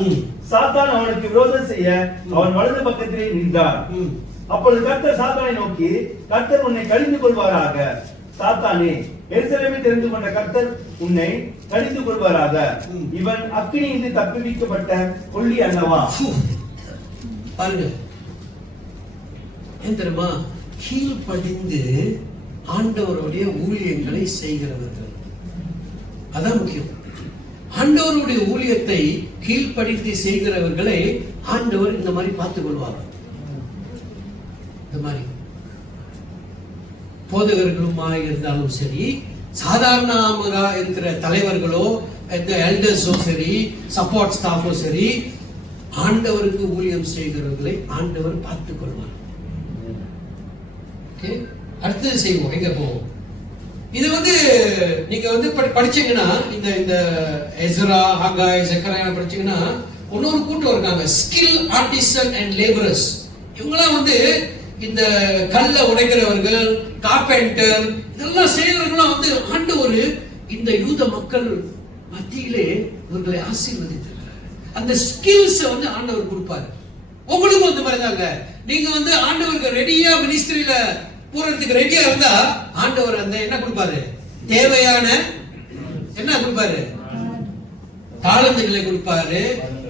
சாத்தான் அவனுக்கு விரோதம் செய்ய அவன் வலது பக்கத்திலே நின்றான். அப்பொழுது கர்த்தர் சாத்தானை நோக்கி, கர்த்தர் உன்னை கடிந்து கொள்வாராக. சாத்தானே, எருசலேமை தெரிந்து கொண்ட கர்த்தர் உன்னை கடிந்து கொள்வாராக. இவன் அக்கினியின்றி தப்புவிக்கப்பட்ட கொள்ளி அல்லவா? பாருங்க, ஏன் தெரியுமா? கீழ்ப்படிந்து ஆண்டவருடைய ஊழியங்களை செய்கிறவர்கள், அதான் முக்கியம். ஆண்டவருடைய ஊழியத்தை கீழ்ப்படிந்து செய்கிறவர்களை ஆண்டவர் இந்த மாதிரி பார்த்துக் கொள்வார். இந்த மாதிரி போதகர்களுமாய் இருந்தாலும் சரி, சாதாரணமாக இருக்கிற தலைவர்களோ, இந்த எல்டர்ஸோ சரி, சப்போர்ட் ஸ்டாஃபோ சரி, ஆண்டவருக்கு ஊழியம் செய்கிறவர்களை ஆண்டவர் பார்த்துக் கொள்வார். அடுத்தது செய்வோம். எங்க போவோம்? இது நீங்க படிச்சீங்கன்னா, இந்த எஸ்ரா, ஹகாய், செக்கரியா படிச்சீங்கன்னா இன்னொரு கூட்டம் இருக்காங்க, ஸ்கில் ஆர்டிசன் அண்ட் லேபரர்ஸ். இவங்கெல்லாம் இந்த கல்ல உடைக்கிறவர்கள், கார்பெண்டர், இதெல்லாம் செய்யறவங்களாம் ஆண்டவர் இந்த யூத மக்கள் மத்தியிலே இவர்களை ஆசீர்வதித்திருக்கிறார். அந்த ஸ்கில்ஸ் ஆண்டவர் கொடுப்பாரு. உங்களுக்கும் அந்த மாதிரி தாங்க. நீங்க ஆண்டவருக்கு ரெடியா மினிஸ்ட்ரியில போறதுக்கு ரெடியா இருந்தா ஆண்டவர் என்ன கொடுப்பாரு? தேவையான என்ன கொடுப்பாரு? தாளந்துகளை கொடுப்பாரு,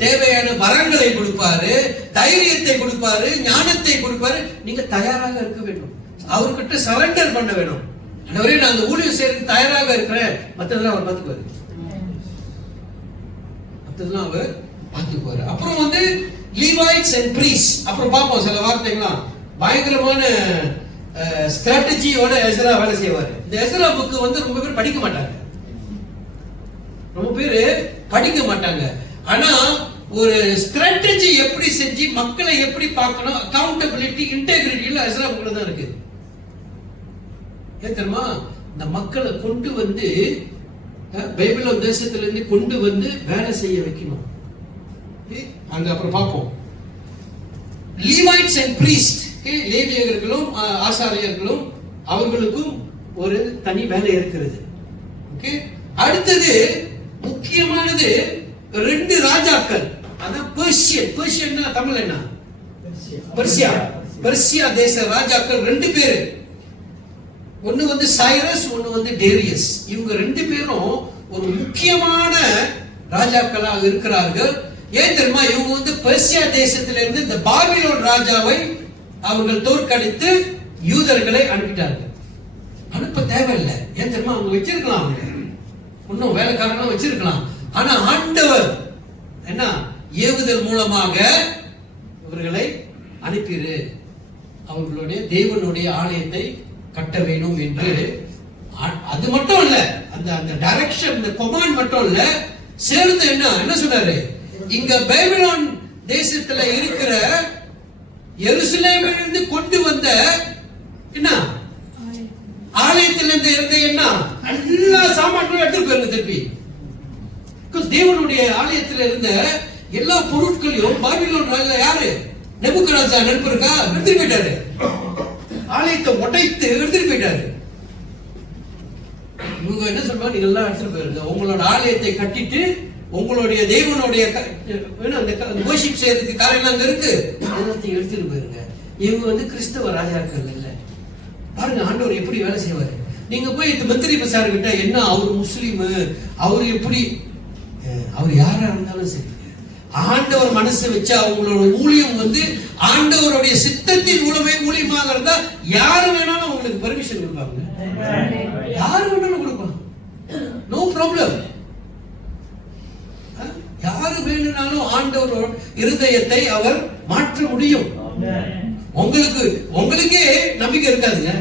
தேவையான வரங்களை கொடுப்பாரு, தைரியத்தை கொடுப்பாரு, ஞானத்தை கொடுப்பாரு. நீங்க தயாராக இருக்க வேண்டும். அவர்கிட்ட சரண்டர் பண்ண வேணும். ஆண்டவரே, நான் அந்த ஊழியம் செய்யறதுக்கு தயாராக இருக்கிறேன். மற்றதெல்லாம் அவர் பார்த்துக்குவாரு. மற்றதெல்லாம் அவர் பார்த்துக்குவாரு. அப்புறம் லீவாய்ட்ஸ் அண்ட் பிரீஸ்ட். அப்புறம் பார்ப்போம் சில வார்த்தைகள்லாம். பயங்கரமான ஸ்ட்ராட்டஜியோட எஸ்ரா வேலை செய்வாரு. இந்த எஸ்ரா புக் ரொம்ப பேர் படிக்க மாட்டாங்க. ரொம்ப பேரு படிக்க மாட்டாங்க. ஆனா ஒரு ஸ்ட்ராட்டஜி எப்படி செஞ்சு மக்களை எப்படி பார்க்கணும், அக்கௌண்டபிலிட்டி, இன்டெகிரிட்டி எல்லாம் எஸ்ரா புக்ல தான் இருக்கு. ஏன் தெரியுமா? இந்த மக்களை கொண்டு பைபிள் தேசத்துல இருந்து கொண்டு வேலை செய்ய வைக்கணும். அங்க அப்புறம் பார்ப்போம். லீவாய்ட்ஸ் அண்ட் பிரீஸ்ட், லேவியர்களும் ஆசாரியர்களும் அவர்களுக்கும் ஒரு தனி வேலை இருக்கிறது. ஓகே, அடுத்தது முக்கியமானது 2 ராஜாக்கள். அதான் பெர்ஷியன் தமிழ் என்ன? பெர்சியா தேச ராஜாக்கள் 2 பேரு. ஒன்னு சைரஸ், ஒன்னு டேரியஸ். இவங்க 2 பேரும் ஒரு முக்கியமான ராஜாக்களாக இருக்கிறார்கள். ஏன் தெரியுமா? இவங்க பெர்சியா தேசத்திலிருந்து இந்த பாபிலோன் ராஜாவை அவர்கள் தோற்கடித்து யூதர்களை அனுப்பிட்டார்கள். அனுப்ப தேவையில்லை. ஏன் தெரியுமா? அவங்க வச்சிருக்கலாம், அவங்க இன்னும் வேலைக்காரங்களும் வச்சிருக்கலாம். ஆனா ஆண்டவர் என்ன ஏவுதல் மூலமாக இவர்களை அனுப்பிடு, அவர்களுடைய தேவனுடைய ஆலயத்தை கட்ட வேண்டும் என்று. அது மட்டும் இல்ல, அந்த டைரக்ஷன், இந்த கமாண்ட் மட்டும் இல்ல, சேர்ந்து என்ன சொன்னாரு? இங்க பாபிலோன் தேசத்துல இருக்கிற எருசலேமிலிருந்து கொண்டு வந்த என்ன ஆலயத்திலிருந்து இருந்த என்ன எல்லா சாமான்களும் எடுத்து போயிருங்க திருப்பி. தேவனுடைய ஆலயத்தில் இருந்த எல்லா பொருட்களையும் பாபிலோன் ராஜா யாரு? நேபுகாத்நேச்சார் நெருப்பிருக்கா எடுத்துட்டு போயிட்டாரு. ஆலயத்தை உடைத்து எடுத்துட்டு போயிட்டாரு. இவங்க என்ன சொல்றாங்க? நீங்க எல்லாம் எடுத்துட்டு போயிருங்க, உங்களோட ஆலயத்தை கட்டிட்டு உங்களுடைய தேவனுடைய வர்ஷிப் செய்யறதுக்கு காரணம் அங்க இருக்கு, எல்லாத்தையும் எடுத்துட்டு போயிருங்க. இவங்க கிறிஸ்தவ ராஜாக்கள் இல்ல. பாருங்க ஆண்டவர் எப்படி வேலை செய்வாரு. நீங்க போய் மந்திரி பிரசார கிட்ட என்ன அவரு முஸ்லீம், அவரு எப்படி, அவர் யாரா இருந்தாலும் சரி, ஆண்டவர் மனசு வச்சா அவங்களோட ஊழியம் ஆண்டவருடைய சித்தத்தின் மூலமே ஊழியமாக இருந்தா யாரு வேணாலும் உங்களுக்கு பெர்மிஷன் கொடுப்பாங்க. யாரு வேணாலும் கொடுப்பாங்க, நோ ப்ராப்ளம். யாரு வேணும்னாலும் ஆண்டவரோட இருதயத்தை அவர் மாற்ற முடியும். உங்களுக்கே நம்பிக்கை இருக்காதுங்க,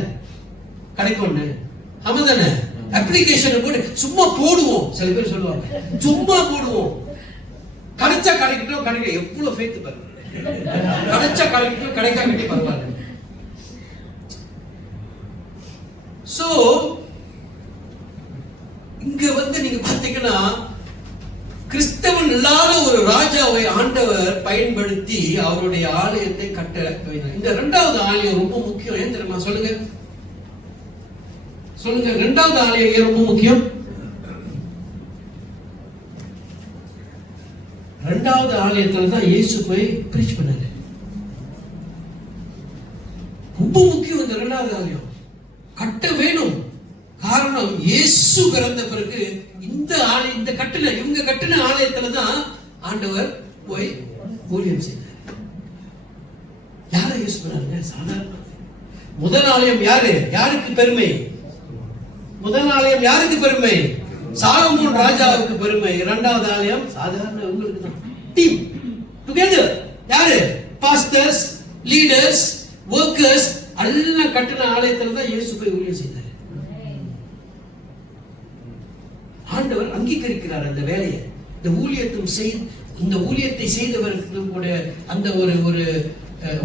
கிடைக்கும்னு. ஆமா தானே? அப்ளிகேஷன் போட்டு சும்மா போடுவோம். சில பேர் சொல்லுவாங்க சும்மா போடுவோம், கிடைச்சா கிடைக்கட்டும், கிடைக்க எவ்வளவு ஃபேத் பாருங்க. கிடைச்சா கிடைக்கட்டும், கிடைக்காமட்டி பரவாயில்ல. சோ இங்க நீங்க பாத்தீங்கன்னா கிறிஸ்தவன் இல்லாத ஒரு ராஜாவை ஆண்டவர் பயன்படுத்தி அவருடைய ஆலயத்தை கட்ட வைத்தார். இந்த 2வது ஆலயம் ரொம்ப முக்கியம். ஏன் தெரியுமா? சொல்லுங்க சொல்லுங்க. 2வது ஆலயம் ஏன் ரொம்ப முக்கியம்? 2வது ஆலயத்துல தான் இயேசு போய் பிரீச் பண்ணாரு. ரொம்ப முக்கியம் இந்த 2வது ஆலயம் கட்ட வேணும். காரணம், இயேசு பிறந்த பிறகு இந்த கட்டின இவங்க கட்டின ஆலயத்துல தான் ஆண்டவர் போய் ஊழியம் செய்தார். யாரை யூஸ் பண்ணாருங்க? சாதாரண முதல் ஆலயம் யாருக்கு பெருமை? முதல் ஆலயம் யாருக்கு பெருமை? சாலமோன் ராஜாவுக்கு பெருமை. 2வது ஆலயம் சாதாரண உங்களுக்கு தான். Team together. யாரு? பாஸ்டர்ஸ், லீடர்ஸ், வர்க்கர்ஸ் எல்லாம் கட்டின ஆலயத்துல தான் இயேசு போய் ஊழியம் செய்தார். ஆண்டவர் அங்கீகரிக்கிறார் அந்த வேலையை. இந்த ஊழியத்தை செய்தவர்களுடைய அந்த ஒரு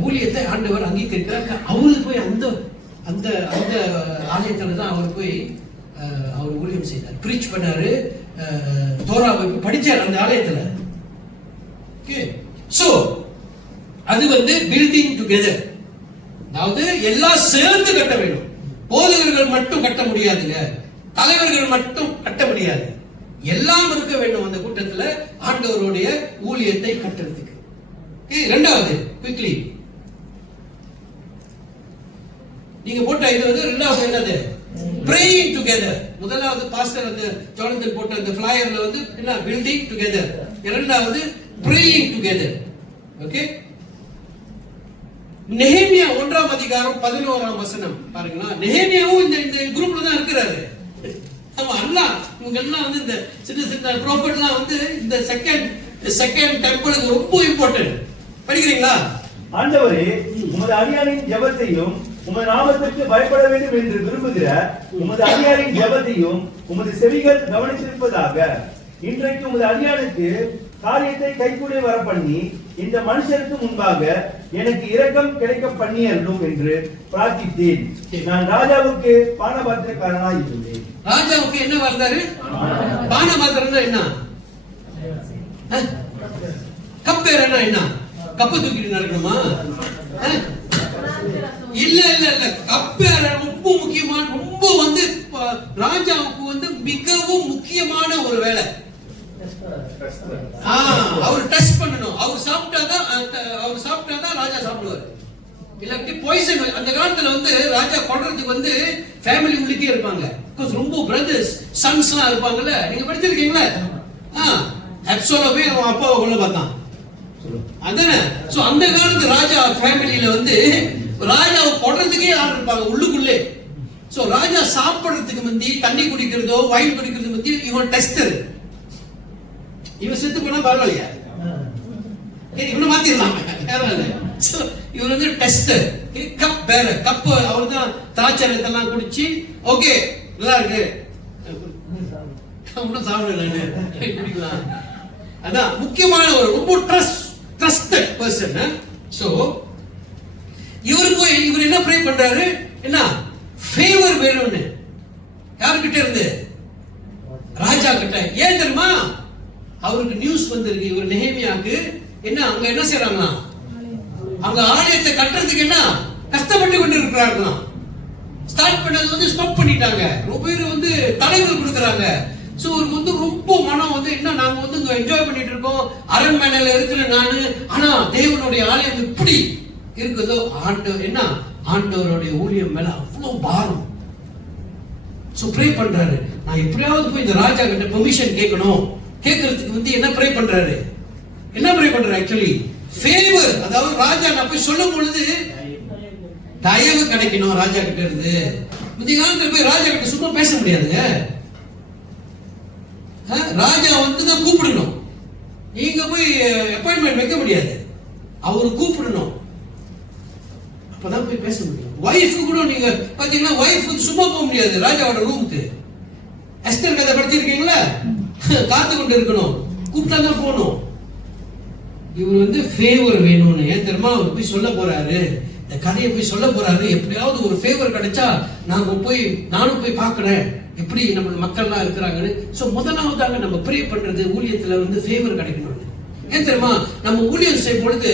ஊழியத்தை ஆண்டவர் அங்கீகரிக்கிறார். அவரு போய் அந்த அந்த அந்த ஆலயத்துல தான் அவர் போய் அவர் ஊழியம் செய்தார், பிரீச் பண்ணாரு, தோராவை படிச்சார் அந்த ஆலயத்துல. ஓகே, சோ அது வந்து பில்டிங் டுகெதர். அதாவது எல்லாம் சேர்ந்து கட்ட வேண்டும். போதகர்கள் மட்டும் கட்ட முடியாதுங்க, தலைவர்கள் மட்டும் கட்ட முடியாது. எல்லாம் இருக்க வேண்டும் அந்த கூட்டத்துல ஆண்டவருடைய ஊழியத்தை கட்டுறதுக்கு. 2வது குவிக்லி நீங்க போட்ட இது வந்து 2வது என்னது? praying together. முதலாவது பாஸ்டர் அந்த ஜானதன் போட்ட அந்த ஃளையர்ல வந்து என்ன? building together. 2வது praying together. ஓகே, நெகேமியா 1ஆம் அதிகாரம் 11ஆம் வசனம் பாருங்களா. நெகேமியாவும் இந்த குரூப்ல தான் இருக்கிறாரு. ஆமா, அல்லாஹ் இவங்க எல்லாம் வந்து இந்த சின்ன ப்ராஃபட்லாம் வந்து இந்த செகண்ட் டெம்பிளுக்கு ரொம்ப இம்பார்ட்டன்ட். படிக்கிறீங்களா? ஆண்டவரே, உமது அடியாரின் ஜெபத்தையும் உமது நாமத்திற்கு பயப்பட வேண்டும் என்று விரும்புகிற உமது அடியாரின் ஜெபத்தையும் உமது செவிகள் கவனித்திருப்பதாக. இன்றைக்கு உமது அடியானுக்கு காரியத்தை கைகூட வர பண்ணி இந்த மனுஷருக்கு முன்பாக எனக்கு இரக்கம் கிடைக்க பண்ணி அருளும் என்று பிரார்த்தித்தேன். நான் ராஜாவுக்கு பானபாத்திரக்காரனாய் இருந்தேன். ராஜாவுக்கு என்ன வந்தாரு? பானபாத்திரம் என்ன? கப்பேர் என்ன? கப்ப தூக்கிட்டு நடக்கணுமா? இல்ல இல்ல இல்ல, கப்பேர் ரொம்ப முக்கியமான, ரொம்ப வந்து ராஜாவுக்கு வந்து மிகவும் முக்கியமான ஒரு வேலை. அவர் டெஸ்ட் பண்ணணும். அவர் சாப்பிட்டாதான் ராஜா சாப்பிடுவார். இல்லாட்டி பாய்சன். அந்த காலத்துல வந்து ராஜா கொல்றதுக்கு வந்து ஃபேமிலி உள்ளுக்கே இருப்பாங்க. ரொம்ப பிரதர்ஸ் சன்ஸ்லாம் இருப்பாங்கல்ல, நீங்க படிச்சிருக்கீங்களா? அப்சலோமே அவன் அப்பாவை கொல்ல பார்த்தான். அதானே? சோ அந்த காலத்து ராஜா ஃபேமிலியில வந்து ராஜாவை கொல்றதுக்கே ஆள் இருப்பாங்க உள்ளுக்குள்ளே. சோ ராஜா சாப்பிடுறதுக்கு முந்தி, தண்ணி குடிக்கிறதோ வைன் குடிக்கிறது முந்தி இவன் டெஸ்டர். இவன் செத்து போனா பரவாயில்லையா? இவனை மாத்திரலாம். இவர் வந்து டெஸ்டர். கப் பேர கப் அவர் தான் திராட்சரத்தெல்லாம் குடிச்சு ஓகே நல்லா இருக்கு சாப்பிடல குடிக்கலாம். அதான் முக்கியமான ஒரு ரொம்ப ட்ரஸ்டட் பர்சன். சோ இவர் என்ன ப்ரே பண்றாரு? என்ன ஃபேவர் வேணும்னு. யாருக்கிட்ட இருந்து? ராஜா கிட்ட. ஏன் தெரியுமா? அவருக்கு நியூஸ் வந்திருக்கு. இவர் நெகேமியாக்கு என்ன அங்க என்ன செய்யறாங்களா? அங்க ஆலயத்தை கட்டுறதுக்கு என்ன கஷ்டப்பட்டு கொண்டு இருக்கிறார்களாம். ஸ்டார்ட் பண்ணது வந்து ஸ்டாப் பண்ணிட்டாங்க. ரொம்ப பேர் வந்து தடைகள் கொடுக்கறாங்க. சோ ஒரு வந்து ரொம்ப மனம் வந்து என்ன, நாங்க வந்து இங்க என்ஜாய் பண்ணிட்டு இருக்கோம், அரண்மனையில இருக்கிற நானு, ஆனா தேவனுடைய ஆலயம் இப்படி இருக்குதோ, ஆண்டவருடைய ஊழியம் மேல அவ்வளவு பாரம். சோ ப்ரே பண்றாரு, நான் எப்படியாவது போய் இந்த ராஜா கிட்ட பெர்மிஷன் கேட்கணும். கேட்கறதுக்கு வந்து என்ன ப்ரே பண்றாரு? Actually favour. அதாவது ராஜா நான் போய் சொல்லும் பொழுது தயவு கிடைக்கணும் ராஜா கிட்ட இருந்து. முந்தைய காலத்துல போய் ராஜா கிட்ட சும்மா பேச முடியாதுங்க. ராஜா வந்து தான் கூப்பிடணும். நீங்க போய் அப்பாயின்மெண்ட் வைக்க முடியாது. அவரு கூப்பிடணும், அப்பதான் போய் பேச முடியும். வைஃப் கூட நீங்க பாத்தீங்கன்னா வைஃப் சும்மா போக முடியாது ராஜாவோட ரூமுக்கு. எஸ்தர் கதை படிச்சிருக்கீங்களா? காத்து கொண்டு இருக்கணும், கூப்பிட்டா தான் போகணும். இவர் வந்து ஃபேவர் வேணும்னு. ஏன் தெரியுமா? அவர் போய் சொல்ல போறாரு, இந்த கதையை போய் சொல்ல போறாரு. எப்படியாவது ஒரு ஃபேவர் கிடைச்சா நானும் போய் பார்க்கிறேன் எப்படி நம்ம மக்கள்லாம் இருக்கிறாங்கன்னு. ஸோ முதலாவதாக நம்ம ப்ரே பண்றது ஊழியத்துல வந்து ஃபேவர் கிடைக்கணும். ஏன் தெரியுமா, நம்ம ஊழியம் செய்யும் பொழுது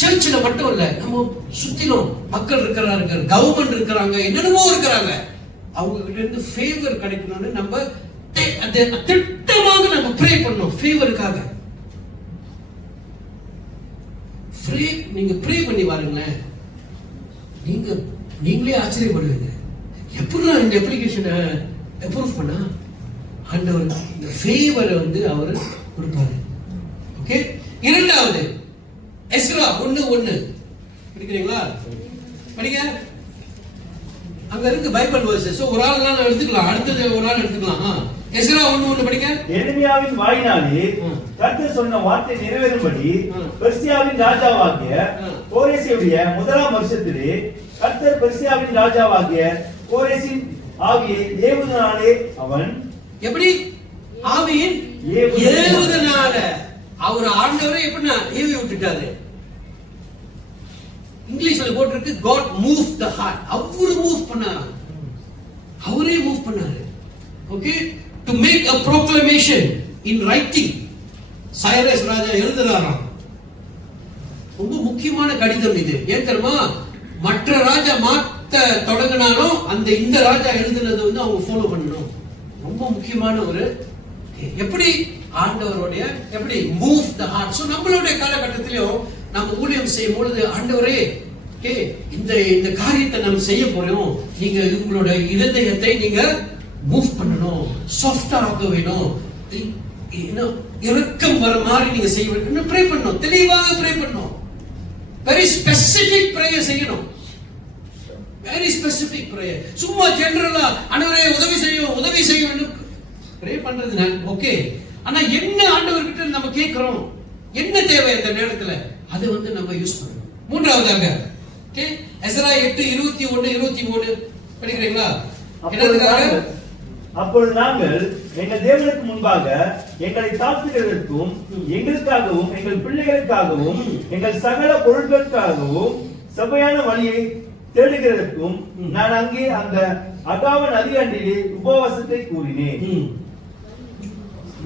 சர்ச்சில் மட்டும் இல்ல, நம்ம சுத்திலும் மக்கள் இருக்கிறாங்க, கவர்மெண்ட் இருக்கிறாங்க, என்னென்னமோ இருக்கிறாங்க, அவங்க கிட்ட இருந்து ஃபேவர் கிடைக்கணும்னு நம்ம திட்டமாக நம்ம ப்ரே பண்ணணும் ஃபேவருக்காக. நீங்க ப்ரே பண்ணி பாருங்களேன், நீங்களே ஆச்சரியப்படுவீங்க. எப்படி இந்த அப்ளிகேஷனை அப்ரூவ் பண்ணா ஆண்டவர் இந்த ஃபேவரை வந்து அவர் கொடுப்பாரு. ஓகே, இரண்டாவது எஸ்ரா 1:1 படிக்கிறீங்களா? படிங்க. அங்க இருக்கு பைபிள் வெர்சஸ். ஒரு ஆள் நான் எடுத்துக்கலாம், அடுத்தது ஒரு ஆள் எடுத்துக்கலாம். எஸ்ரா 1:1 படிங்க. எரேமியாவின் வாயினாலே கர்த்தர் சொன்ன வார்த்தை நிறைவேறும்படி பெர்சியாவின் ராஜாவாகிய கோரேசியுடைய முதலாம் வருஷத்திலே கர்த்தர் பெர்சியாவின் ராஜாவாகிய கோரேசின் ஆவியை ஏவுதனாலே அவன் எப்படி ஆவியின் ஏவுதனால அவர் ஆண்டவரே எப்படின்னா ஏவி விட்டுட்டாரு. இங்கிலீஷ்ல போட்டிருக்கு God moved the heart. அவரு மூவ் பண்ணாரு, அவரே மூவ் பண்ணாரு. Okay, to make a proclamation in writing. Cyrus ராஜா எழுதுறாராம். ரொம்ப முக்கியமான கடிதம் இது. ஏன் தெரியுமா, மற்ற ராஜா மாத்த தொடங்கினாலும் இந்த ராஜா எழுதுனது வந்து அவங்க ஃபாலோ பண்ணணும். ரொம்ப முக்கியமான ஒரு எப்படி ஆண்டவருடைய எப்படி மூவ் த ஹார்ட். சோ நம்மளுடைய காலகட்டத்திலும் நம்ம ஊழியம் செய்யும் பொழுது ஆண்டவரே இந்த காரியத்தை நம்ம செய்ய போறோம், நீங்க உங்களோட இதயத்தை நீங்க மூவ் பண்ணணும், சாஃப்டா ஆக்க வேணும், இறக்கம் வர மாதிரி நீங்க செய்ய வேண்டும். ப்ரே பண்ணணும், தெளிவாக ப்ரே பண்ணணும், வெரி ஸ்பெசிபிக் பிரேயர் செய்யணும். Very specific prayer. சும்மா ஜெனரலா ஆண்டவரே உதவி செய்யும் ப்ரே பண்றது ஓகே. ஆனா என்ன ஆண்டவர்கிட்ட நம்ம கேட்கிறோம், என்ன தேவை அந்த நேரத்துல, அது வந்து நம்ம யூஸ் பண்ணணும். மூன்றாவதாக ஓகே, எஸ்ரா 8:21-23 படிக்கிறீங்களா? அப்பொழுது நாங்கள் எங்கள் தேவனுக்கு முன்பாக எங்களை தாழ்த்துகிறதற்கும் எங்களுக்காகவும் எங்கள் பிள்ளைகளுக்காகவும் எங்கள் சகல பொருட்களுக்காகவும் சபையான வழியை தேடுகிறதற்கும் நான் அங்கே அந்த அகாவ நதி அண்டிலே உபவாசத்தை கூறினேன்.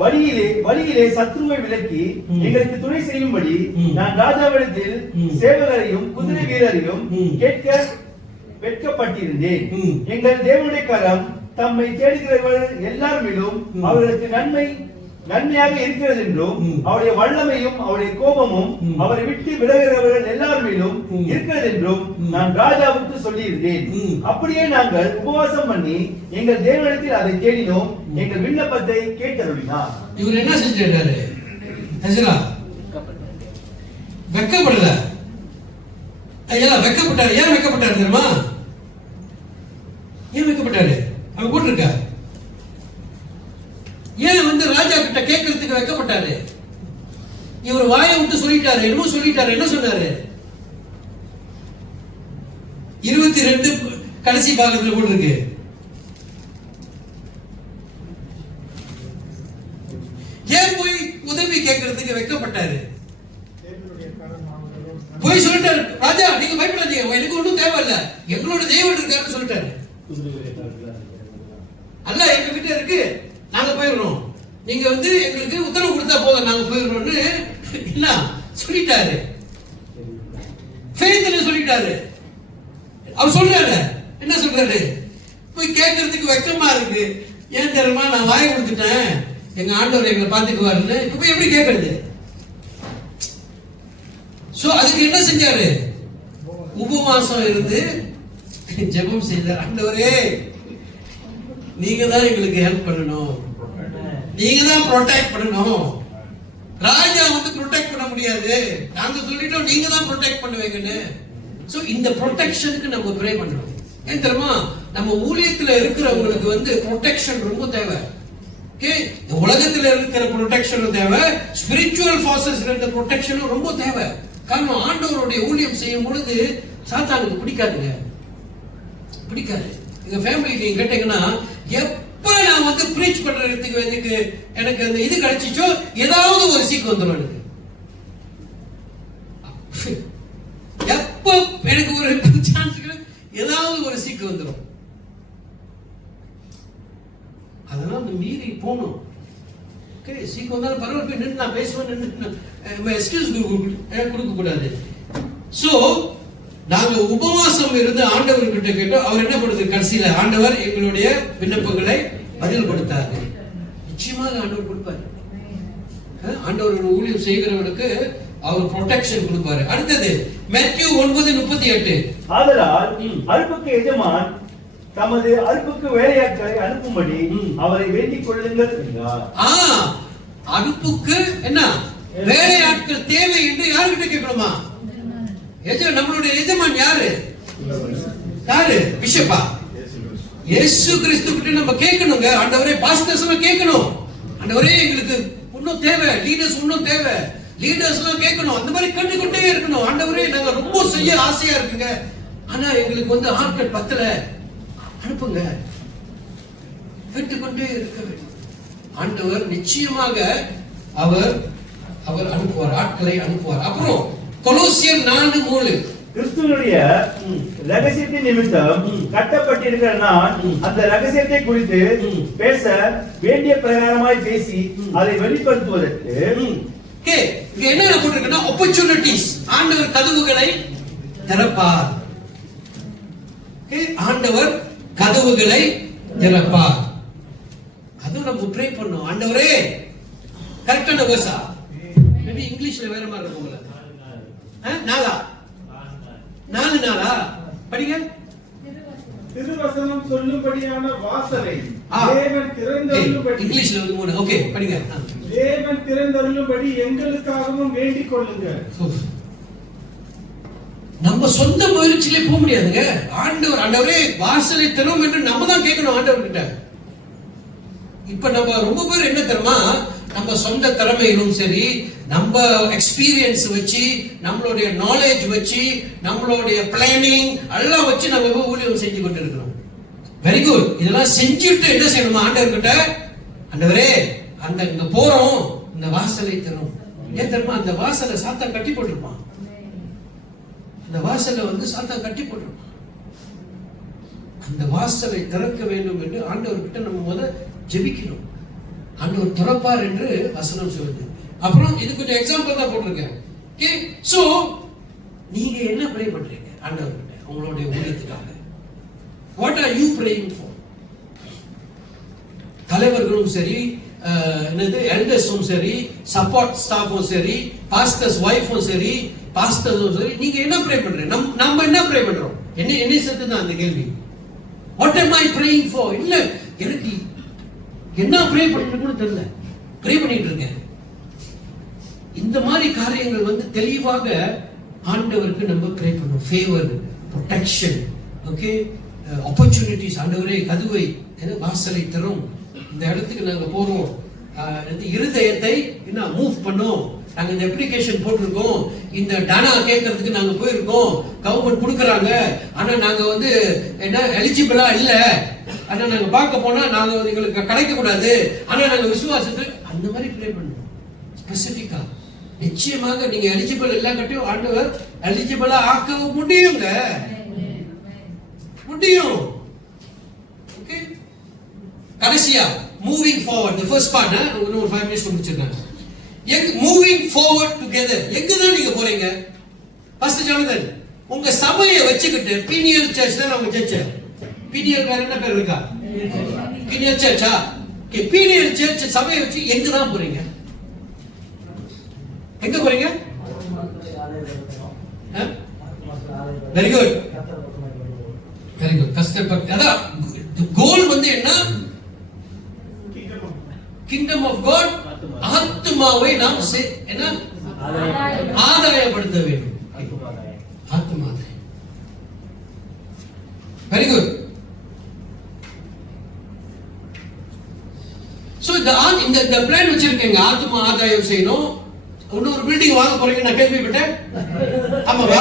வழியிலே சத்ருவை விலக்கி எங்களுக்கு துணை செய்யும்படி நான் ராஜாவிடத்தில் சேவகரையும் குதிரை வீரரையும் கேட்க வெட்கப்பட்டிருந்தேன். எங்கள் தேவனுடைய கரம் தம்மை தேடுகிறவர்கள் எல்லாருமிலும் அவர்களுக்கு நன்மையாக இருக்கிறது என்றும் அவருடைய வல்லமையும் அவருடைய கோபமும் அவரை விட்டு விலகிறவர்கள் எல்லாருமிலும் இருக்கிறது என்றும் நான் ராஜாவுக்கு சொல்லியிருந்தேன். அப்படியே நாங்கள் உபவாசம் பண்ணி எங்கள் தேவனிடத்தில் அதை தேடினோம், எங்கள் விண்ணப்பத்தை கேட்டருளினார். இவர் என்ன செஞ்சாரு? வெக்கப்படல, வெக்கப்பட்டாரு. ஏன் வெக்கப்பட்டாரு தெரியுமா? ஏன் வெக்கப்பட்டாரு? அவன் போட்டிருக்க ஏன் வந்து ராஜா கிட்ட கேட்கறதுக்கு வெக்கப்பட்டாரு? இவர் வாயை விட்டு சொல்லிட்டாரு, என்னமோ சொல்லிட்டாரு. என்ன சொன்னாரு? 22 கடைசி பாகத்துல போட்டிருக்கு. ஏன் போய் உதவி கேட்கறதுக்கு வெக்கப்பட்டாரு? போய் சொல்லிட்டாரு, ராஜா நீங்க பயப்படாதீங்க, எனக்கு ஒன்றும் தேவையில்ல, எங்களோட தேவன் இருக்காருன்னு சொல்லிட்டாரு. அல்ல எங்க கிட்ட இருக்கு, நாங்க போயிடுறோம், நீங்க வந்து எங்களுக்கு உத்தரவு கொடுத்தா போதும், நாங்க போயிடுறோம்னு இல்ல சொல்லிட்டாரு. ஃபெய்த்ல சொல்லிட்டாரு. அவர் சொல்றாரு, என்ன சொல்றாரு? போய் கேட்கறதுக்கு வெக்கமா இருக்கு. ஏன் தெரியுமா, நான் வாயை கொடுத்துட்டேன், எங்க ஆண்டவர் எங்களை பார்த்துக்குவாருன்னு. இப்ப போய் எப்படி கேட்கறது? சோ அதுக்கு என்ன செஞ்சாரு? உபவாசம் இருந்து ஜெபம் செய்தார். ஆண்டவரே நீங்க தான் எங்களுக்கு ஹெல்ப் பண்ணணும், நீங்க தான் ப்ரொடெக்ட் பண்ணணும். ராஜா வந்து ப்ரொடெக்ட் பண்ண முடியாது, நாங்க சொல்லிட்டோம், நீங்க தான் ப்ரொடெக்ட் பண்ணுவீங்கன்னு. சோ இந்த ப்ரொடெக்ஷனுக்கு நம்ம ப்ரே பண்ணணும். ஏன் தெரியுமா, நம்ம ஊழியத்துல இருக்கிறவங்களுக்கு வந்து ப்ரொடெக்ஷன் ரொம்ப தேவை. ஓகே, உலகத்துல இருக்கிற ப்ரொடெக்ஷனும் தேவை, ஸ்பிரிச்சுவல் ஃபோர்சஸ் இருக்கிற ப்ரொடெக்ஷனும் ரொம்ப தேவை. காரணம் ஆண்டவருடைய ஊழியம் செய்யும் பொழுது சாத்தானுக்கு பிடிக்காதுங்க, பிடிக்காது. எங்க ஃபேமிலி நீங்க கேட்டீங்கன்னா, எப்ப நான் வந்து ப்ரீச் பண்றதுக்கு எனக்கு அந்த இது கிடைச்சிச்சோ ஏதாவது ஒரு சீக்கு வந்துடும் எனக்கு. எப்ப எனக்கு ஒரு ஏதாவது ஒரு சீக்கு வந்துடும். அதெல்லாம் அந்த மீறி போகணும். ஓகே, சீக்கு வந்தாலும் பரவாயில்ல, போய் நின்று நான் பேசுவேன், நின்று எக்ஸ்கியூஸ் கொடுக்க கூடாது. சோ நாங்க உபவாசம் இருந்து ஆண்டவர்கிட்ட கேட்டோம். அவர் என்ன பண்ணுது? கடைசியில ஆண்டவர் எங்களுடைய விண்ணப்பங்களை பதில் கொடுத்தாரு. நிச்சயமாக ஆண்டவர் கொடுப்பாரு. ஆண்டவர் ஊழியம் செய்கிறவனுக்கு அவர் ப்ரொடெக்ஷன் கொடுப்பாரு. அடுத்தது மேத்யூ 9:38. ஆதலால் அறுப்புக்கு எஜமான் தமது அறுப்புக்கு வேலையாட்களை அனுப்பும்படி அவரை வேண்டிக் கொள்ளுங்கள் என்றார். அறுப்புக்கு என்ன வேலையாட்கள் தேவை என்று யாருக்கிட்ட கேட்கணுமா? நம்மளுடைய எஜமான் யாரு? யாரு? பிஷப்பா இயேசு கிறிஸ்து கிட்ட நம்ம கேட்கணுங்க. ஆண்டவரே, பாஸ்டர்ஸ் எல்லாம் கேட்கணும். ஆண்டவரே, எங்களுக்கு இன்னும் தேவை, லீடர்ஸ் இன்னும் தேவை, லீடர்ஸ் எல்லாம் கேட்கணும். அந்த மாதிரி கேட்டுக்கொண்டே இருக்கணும். ஆண்டவரே, நாங்க ரொம்ப செய்ய ஆசையா இருக்குங்க, ஆனா எங்களுக்கு வந்து ஆட்கள் பத்தல, அனுப்புங்க. கேட்டுக்கொண்டே இருக்க வேண்டும். ஆண்டவர் நிச்சயமாக அவர் அனுப்புவார், ஆட்களை அனுப்புவார். அப்புறம் கொலோசியர் 4:3. கிறிஸ்துவனுடைய ரகசியத்தின் நிமித்தம் கட்டப்பட்டிருக்கிற நான் அந்த ரகசியத்தை குறித்து பேச வேண்டிய பிரகாரமாய் பேசி அதை வெளிப்படுத்துவதற்கு என்ன போட்டிருக்குன்னா ஆப்பர்ச்சுனிட்டிஸ். ஆண்டவர் கதவுகளை திறப்பார். ஆண்டவர் கதவுகளை திறப்பார். அதுவும் நம்ம ப்ரே பண்ணோம். ஆண்டவரே, கரெக்டான வேர்ஸா? மேபி இங்கிலீஷ்ல வேற மாதிரி இருக்கும். நாலு நாளா படிங்க. திருவசனம் சொல்லும்படியான வாசலை தேவன் திறந்தருளும்படி, இங்கிலீஷ்ல வந்து 3. ஓகே, படிங்க. தேவன் திறந்தருளும்படி எங்களுக்காகவும் வேண்டிக் கொள்ளுங்க. நம்ம சொந்த முயற்சியிலே போக முடியாதுங்க. ஆண்டவரே வாசலை திறவும் என்று நம்ம தான் கேட்கணும் ஆண்டவர்கிட்ட. இப்ப நம்ம ரொம்ப பேர் என்ன தெரியுமா, நம்ம சொந்த திறமையிலும் சரி, நம்ம எக்ஸ்பீரியன்ஸ் வச்சு, நம்மளுடைய நாலேஜ் வச்சு, நம்மளுடைய பிளானிங் எல்லாம் வச்சு நம்ம ஊழியம் செஞ்சு கொண்டு இருக்கிறோம். Very good. இதெல்லாம் செஞ்சுட்டு என்ன செய்யணுமா? ஆண்டவர்கிட்ட, ஆண்டவரே, இங்க போறோம், இந்த வாசலை திறவும். ஏன் தெரியுமா? அந்த வாசலை சாத்தான் கட்டி போட்டிருப்பான். அந்த வாசலை வந்து சாத்தான் கட்டி போட்டிருப்பான். அந்த வாசலை திறக்க வேண்டும் என்று ஆண்டவர்கிட்ட நம்ம முதல்ல ஜெபிக்கணும். ஆண்டவர் திறப்பார் என்று வசனம் சொல்லுது. அப்புறம் இது கொஞ்சம் எக்ஸாம்பிள் தான் போட்டிருக்கேன். ஓகே, சோ நீங்க என்ன ப்ரே பண்றீங்க ஆண்டவர்கிட்ட உங்களுடைய ஊழியத்துக்காக? What are you praying for? தலைவர்களும் சரி, எல்டர்ஸும் சரி, சப்போர்ட் ஸ்டாஃபும் சரி, பாஸ்டர்ஸ் வைஃபும் சரி, பாஸ்டர்ஸும் சரி, நீங்க என்ன ப்ரே பண்றீங்க? நம்ம என்ன ப்ரே பண்றோம்? என்ன சேர்த்து தான் அந்த கேள்வி. What am I praying for? இல்ல, எனக்கு என்ன ப்ரே பண்ணணும் கூட தெரியல, ப்ரே பண்ணிட்டு இருக்கேன். இந்த மாதிரி காரியங்கள் வந்து தெளிவாக ஆண்டவருக்கு நம்ம ப்ரே பண்ணணும். Favour, protection, okay, opportunities. ஆண்டவரே, கதவை வாசலை தரும், இந்த இடத்துக்கு நாங்க போறோம், இருதயத்தை என்ன மூவ் பண்ணோம். நாங்க இந்த அப்ளிகேஷன் போட்டிருக்கோம், இந்த டானா கேட்கறதுக்கு நாங்க போயிருக்கோம், கவர்மெண்ட் கொடுக்கறாங்க, ஆனா நாங்க வந்து என்ன எலிஜிபிளா இல்ல, ஆனா நாங்க பார்க்க போனா நாங்க எங்களுக்கு கிடைக்க கூடாது, ஆனா நாங்க விசுவாசத்தை அந்த மாதிரி ப்ரே பண்ணுவோம். ஸ்பெசிபிக்கா நிச்சயமாக நீங்க எலிஜிபிள் இல்லாட்டியும் ஆண்டவர் எலிஜிபிளா ஆக்க முடியுங்க, முடியும். ஓகே, கடைசியா moving forward, the first part ஒரு 5 minutes முடிச்சிருக்காங்க. Moving forward together. எங்க தான் நீங்க போறீங்க? பாஸ்டர் ஜானதன், உங்க சபையை வச்சுக்கிட்டு பீனியல் சர்ச் தான் உங்க சர்ச். பீனியல் வேற என்ன பேர் இருக்கா? பீனியல் சர்ச்சா? ஓகே, பீனியல் சர்ச் சபையை வச்சு எங்க தான் போறீங்க? எங்க போறீங்க? Very good, very good. கஷ்டப்பட்டு அதான் கோல் வந்து என்ன? Kingdom of God. ஆத்மாவை நாம் என்ன ஆதாயப்படுத்த வேண்டும். ஆத்மாதாயம். Very good. சோ இந்த பிளான் வச்சிருக்கீங்க, ஆத்மா ஆதாயம் செய்யணும். இன்னொரு பில்டிங் வாங்க போறீங்க நான் கேள்விப்பட்டேன். ஆமாவா?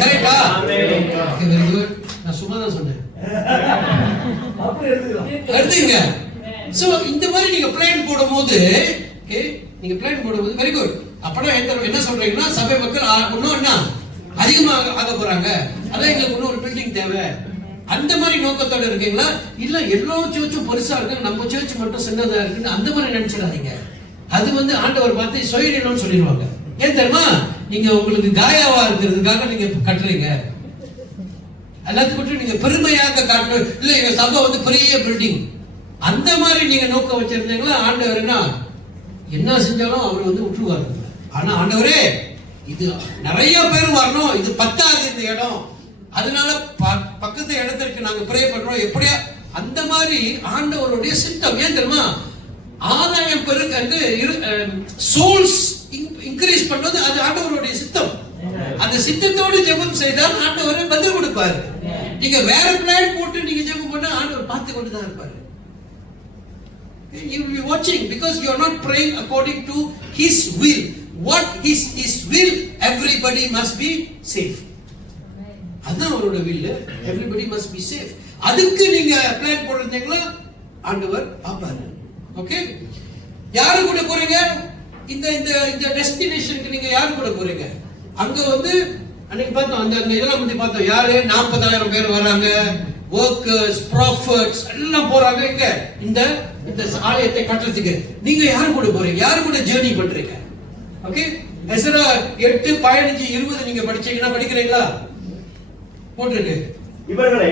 கரெக்டா? Very good. நான் சும்மா தான் சொன்னேன், எடுத்துங்க. சோ இந்த மாதிரி நீங்க பிளான் போடும்போது, ஓகே, நீங்க பிளான் போடும்போது வெரி குட். அப்பனா என்ன சொல்றீங்கன்னா, சபை மக்கள் இன்னும் என்ன அதிகமாக ஆக போறாங்க, அதான் எங்களுக்கு இன்னொரு பில்டிங் தேவை, அந்த மாதிரி நோக்கத்தோட இருக்கீங்களா? இல்ல எல்லா சர்ச்சும் பெருசா இருக்கு, நம்ம சர்ச் மட்டும் சின்னதா இருக்குன்னு அந்த மாதிரி நினைச்சிடாதீங்க. அது வந்து ஆண்டவர் பார்த்து சுயநலம்னு சொல்லிடுவாங்க. ஏன் தெரியுமா? நீங்க உங்களுக்கு காயாவா இருக்கிறதுக்காக நீங்க கட்டுறீங்க. எல்லாத்துக்கும் நீங்க பெருமையாக காட்டணும். இல்ல எங்க சபை வந்து பெரிய பில்டிங், அந்த மாதிரி நீங்க நோக்கம் வச்சிருந்தீங்களா, ஆண்டவர் என்ன செஞ்சாலும் அவர் வந்து விட்டுருவாரு. ஆனா ஆண்டவரே இது நிறைய பேர் வரணும், இது பத்தாது இந்த இடம், அதனால பக்கத்து இடத்திற்கு நாங்க ப்ரே பண்றோம். எப்படியா அந்த மாதிரி ஆண்டவருடைய சித்தம். ஏன் தெரியுமா? ஆதாயம் பெருக சோல்ஸ் இன்க்ரீஸ் பண்றது அது ஆண்டவருடைய சித்தம். அந்த சித்தத்தோடு ஜெபம் செய்தால் ஆண்டவரை பதில் கொடுப்பாரு. நீங்க வேற பிளான் போட்டு நீங்க ஜெபம் பண்ணா ஆண்டவர் பார்த்து கொண்டு தான் இருப்பாரு. You will be watching because you are not praying according to His will. What is His will? Everybody must be safe. அதான் அவரோட will. Everybody must be safe. அதுக்கு நீங்க பிளான் போடுறீங்களா, ஆண்டவர் பாப்பாரு. ஓகே, யாரு கூட போறீங்க? இந்த இந்த இந்த டெஸ்டினேஷனுக்கு நீங்க யாரு கூட போறீங்க? அங்க வந்து அன்னைக்கு பார்த்தோம், அந்த இதெல்லாம் வந்து பார்த்தோம். யாரு 40,000 பேர் வராங்க, ஒர்க்கர்ஸ், ப்ராஃபட்ஸ் எல்லாம் போறாங்க. இங்க இந்த இந்த ஆலயத்தை கட்டுறதுக்கு நீங்க யாரு கூட போறீங்க? யாரு கூட ஜர்னி பண்றீங்க? ஓகே, எஸ்ரா 8, 15, 20 நீங்க படிச்சீங்கன்னா படிக்கிறீங்களா? போட்டிருக்கு. இவர்களை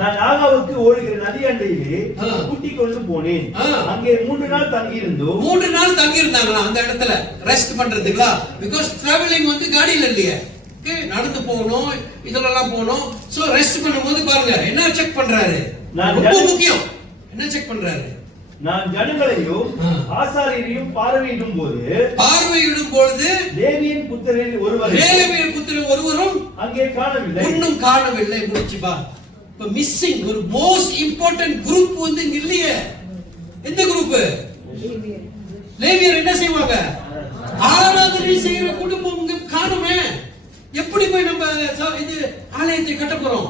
நான் நாகாவுக்கு ஓடுகிற நதி அண்டையிலே கூட்டிக் கொண்டு போனேன். அங்கே 3 நாள் தங்கியிருந்தோம். 3 நாள் தங்கி இருந்தாங்களா அந்த இடத்துல ரெஸ்ட் பண்றதுங்களா? பிகாஸ் டிராவலிங் வந்து காடியில இல்லையே, ஓகே, நடந்து போகணும், இதெல்லாம் போகணும். சோ ரெஸ்ட் பண்ணும்போது பாருங்க என்ன செக் பண்றாரு, ரொம்ப முக்கியம். என்ன செக் பண்றாரு? நான் ஜனங்களையும் ஆசாரியரையும் பார்வையிடும் பொழுது லேவியின் புத்திரரில் ஒருவரும் அங்கே காணவில்லை. இன்னும் காணவில்லை. முடிச்சுப்பா. இப்ப மிஸ்ஸிங் ஒரு மோஸ்ட் இம்பார்ட்டன்ட் குரூப் வந்து இங்க இல்லையே. எந்த குரூப்? லேவியர். என்ன செய்வாங்க? ஆராதனை செய்யற குடும்பம் இங்க காணுமே. எப்படி போய் நம்ம இது ஆலயத்தை கட்ட போறோம்?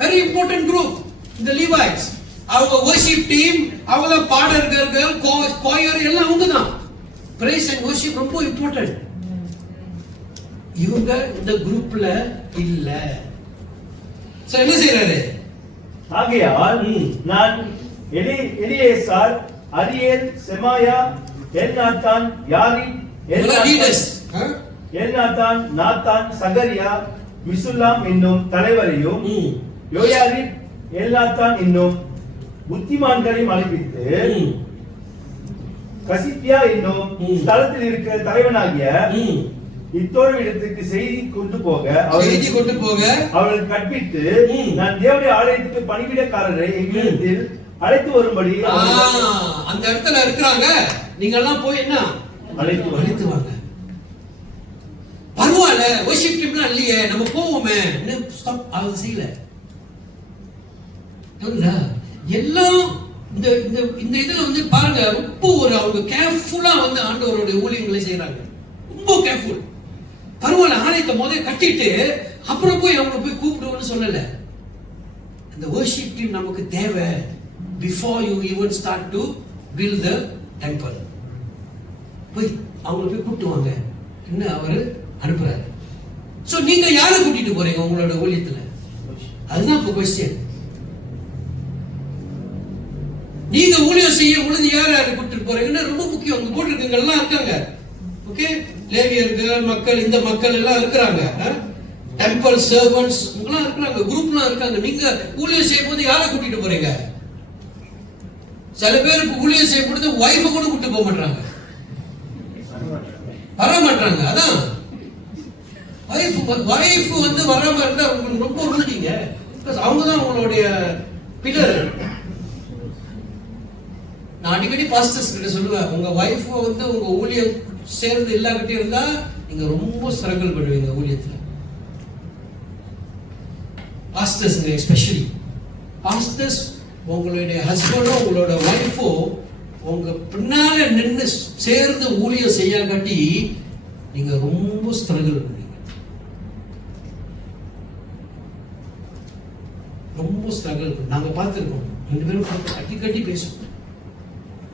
வெரி இம்பார்ட்டன்ட் குரூப் இந்த லீவாய்ட்ஸ். அவங்க வர்ஷிப் டீம், அவங்க பாடகர்கள், கோயர் எல்லாம் அவங்க தான். பிரைஸ் அண்ட் வர்ஷிப் ரொம்ப இம்பார்ட்டன்ட். இவங்க இந்த குரூப்ல இல்ல. சோ என்ன செய்யறாரு? ஆகையால் நான் எலியேசார், அரியேல், செமாயா, எல்நாத்தான், யாரிப், எல்நாத்தான், நாத்தான், சகரியா, மிசுல்லாம் என்னும் தலைவரையும் யோயாரிப், எல்நாத்தான் என்னும் புத்திமான்களையும் அழைப்பித்து கசிப்பியா என்னும் ஸ்தலத்தில் இருக்கிற தலைவனாகிய இத்தோவிடத்துக்கு செய்தி கொண்டு போக அவர்களுக்கு கற்பித்து, நான் தேவனுடைய ஆலயத்துக்கு பணிவிடக்காரரை எங்களிடத்தில் அழைத்து வரும்படி அந்த இடத்துல இருக்கிறாங்க. நீங்க எல்லாம் போய் என்ன அழைத்து வாங்க. பரவாயில்ல, வர்ஷிப் டீம்லாம் இல்லையே, நம்ம போவோமே. அது செய்யல. எல்லாம் இந்த இந்த இந்த இதுல வந்து பாருங்க, ரொம்ப ஒரு அவங்க கேர்ஃபுல்லா வந்து ஆண்டவருடைய ஊழியங்களை செய்யறாங்க. ரொம்ப கேர்ஃபுல். பரவாயில்ல, ஆலயத்தை முதல்ல கட்டிட்டு அப்புறம் போய் அவங்களை போய் கூப்பிடுவோம்னு சொல்லல. இந்த வர்ஷிப் டீம் நமக்கு தேவை. Before you even start to build the temple, போய் அவங்களை போய் கூப்பிட்டுவாங்க என்ன அவரு அனுப்புறாரு. சோ நீங்க யாரை கூட்டிட்டு போறீங்க உங்களோட ஊழியத்துல? அதுதான் இப்ப கொஸ்டின். நீங்க ஊழியம் செய்ய பொழுது யார் யாரை கூட்டிட்டு போறீங்கன்னு ரொம்ப முக்கியம். அங்க போட்டிருக்கவங்க எல்லாம் இருக்காங்க. ஓகே, லேவியர்கள் மக்கள், இந்த மக்கள் எல்லாம் இருக்கிறாங்க. டெம்பிள் சர்வன்ட்ஸ் எல்லாம் இருக்கிறாங்க, குரூப்லாம் இருக்காங்க. நீங்க ஊழியம் செய்யும் போது யாரை கூட்டிட்டு போறீங்க? சில பேர் ஊழியம் செய்யும் பொழுது வைஃபை கூட கூட்டிட்டு போக மாட்டாங்க, வர மாட்டாங்க. அதான் வைஃப் வந்து வராம இருந்தா உங்களுக்கு ரொம்ப உறுதிங்க. அவங்க தான் உங்களுடைய பில்லர். நான் அடிக்கடி பாஸ்டர்ஸ் கிட்ட சொல்லுவேன், உங்க வைஃப் வந்து உங்க ஊழியம் சேர்ந்து இல்லாக்கிட்டே இருந்தா நீங்க ரொம்ப ஸ்ட்ரகிள் பண்ணுவீங்க ஊழியத்துல. பாஸ்டர்ஸ் எஸ்பெஷலி பாஸ்டர்ஸ், உங்களுடைய ஹஸ்பண்டோ உங்களோட வைஃபோ உங்க பின்னால நின்று சேர்ந்து ஊழியம் செய்யாட்டி நீங்க ரொம்ப ஸ்ட்ரகிள் பண்ணுவீங்க. ரொம்ப ஸ்ட்ரகிள். நாங்க பார்த்திருக்கோம், 2 பேரும் கட்டி கட்டி பேசுவோம்.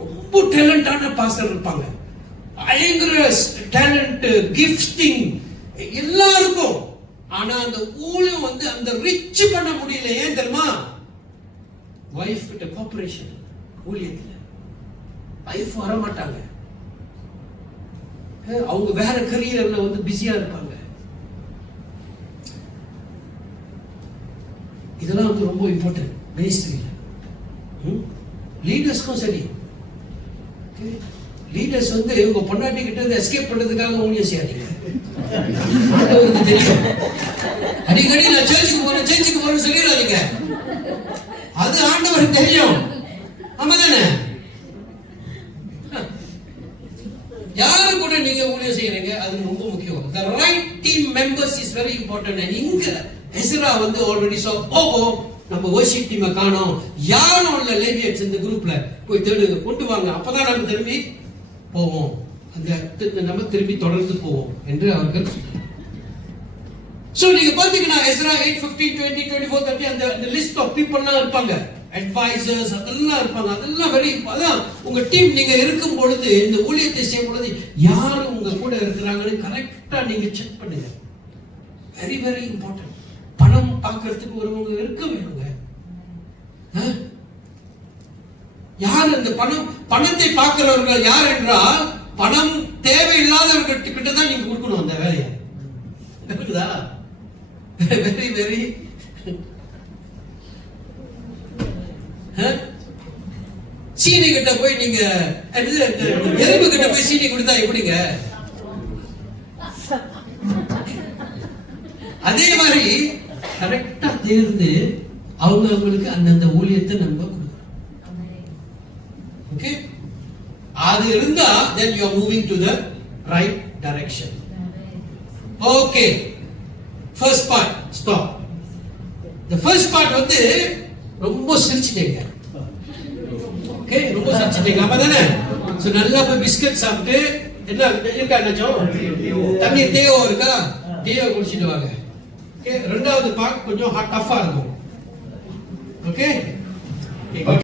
ரொம்ப டேலண்டான பாஸ்டர் இருப்பாங்க, பயங்கர டேலண்ட், கிஃப்டிங் எல்லாருக்கும். ஆனா அந்த ஊழியம் வந்து அந்த ரிச் பண்ண முடியல. ஏன் தெரியுமா? வைஃப் கிட்ட கோஆபரேஷன். ஊழியத்துல வைஃப் வர மாட்டாங்க. அவங்க வேற கரியர்ல வந்து பிஸியா இருப்பாங்க. இதெல்லாம் வந்து ரொம்ப இம்பார்ட்டன்ட் மினிஸ்ட்ரியில. லீடர்ஸ்க்கும் சரி. லீடர்ஸ் வந்து உங்க பொண்டாட்டி கிட்ட இருந்து எஸ்கேப் பண்றதுக்காக ஊழியம் செய்யாதீங்க. ஆண்டவருக்கு தெரியும். அடிக்கடி நான் சர்ச்சுக்கு போறேன்னு சொல்லிடாதீங்க. அது ஆண்டவருக்கு தெரியும். ஆமா தானே? யாரு கூட நீங்க ஊழியம் செய்யறீங்க அது ரொம்ப முக்கியம். The right team members is very important. And இங்க எஸ்ரா வந்து ஆல்ரெடி நம்ம வர்ஷிப் டீமை காணோம், யாரும் இல்ல லேவியட்ஸ் இந்த குரூப்ல, போய் தேடுங்க, கொண்டு வாங்க, அப்பதான் நம்ம திரும்பி போவோம், அந்த நம்ம திரும்பி தொடர்ந்து போவோம் என்று அவர்கள் சொன்னார். சோ நீங்க பாத்தீங்கன்னா எஸ்ரா 8:15 20 24 30 அந்த லிஸ்ட் ஆஃப் பீப்பிள்லாம் இருப்பாங்க, அட்வைசர்ஸ் அதெல்லாம் இருப்பாங்க. அதெல்லாம் வெரி, அதான் உங்க டீம் நீங்க இருக்கும் பொழுது, இந்த ஊழியத்தை செய்யும் பொழுது யாரு உங்க கூட இருக்கிறாங்கன்னு கரெக்டா நீங்க செக் பண்ணுங்க. Very very important. பணம் பார்க்கறதுக்கு ஒருவங்க இருக்க வேணுங்க. யார் இந்த பணத்தை பார்க்கிறவர்கள் யார் என்றால், பணம் தேவையில்லாதவர்கள் கிட்ட தான் நீங்க கொடுக்கணும் அந்த வேலையை. இருக்குதா? வெரி வெரி சீனி கிட்ட போய் நீங்க எறும்பு கிட்ட போய் சீனி கொடுத்தா எப்படிங்க? அதே மாதிரி கரெக்டா தேர்ந்து அவங்களுக்கு அந்தந்த ஊழியத்தை நம்ம கொடுக்கணும். ஓகே, அது இருந்தா then you are moving to the right direction. Okay, first part stop. The first part வந்து ரொம்ப சிரிச்சிட்டீங்க. ஓகே, ரொம்ப சிரிச்சிட்டீங்க. ஆமா தானே? சோ நல்லா போய் பிஸ்கட் சாப்பிட்டு என்ன இருக்கா நினைச்சோம், தண்ணி தேவோ இருக்கா, தேவோ குடிச்சிட்டு வாங்க. ஓகே, ரெண்டாவது பார்ட் கொஞ்சம் டஃபா இருக்கும். ஓகே.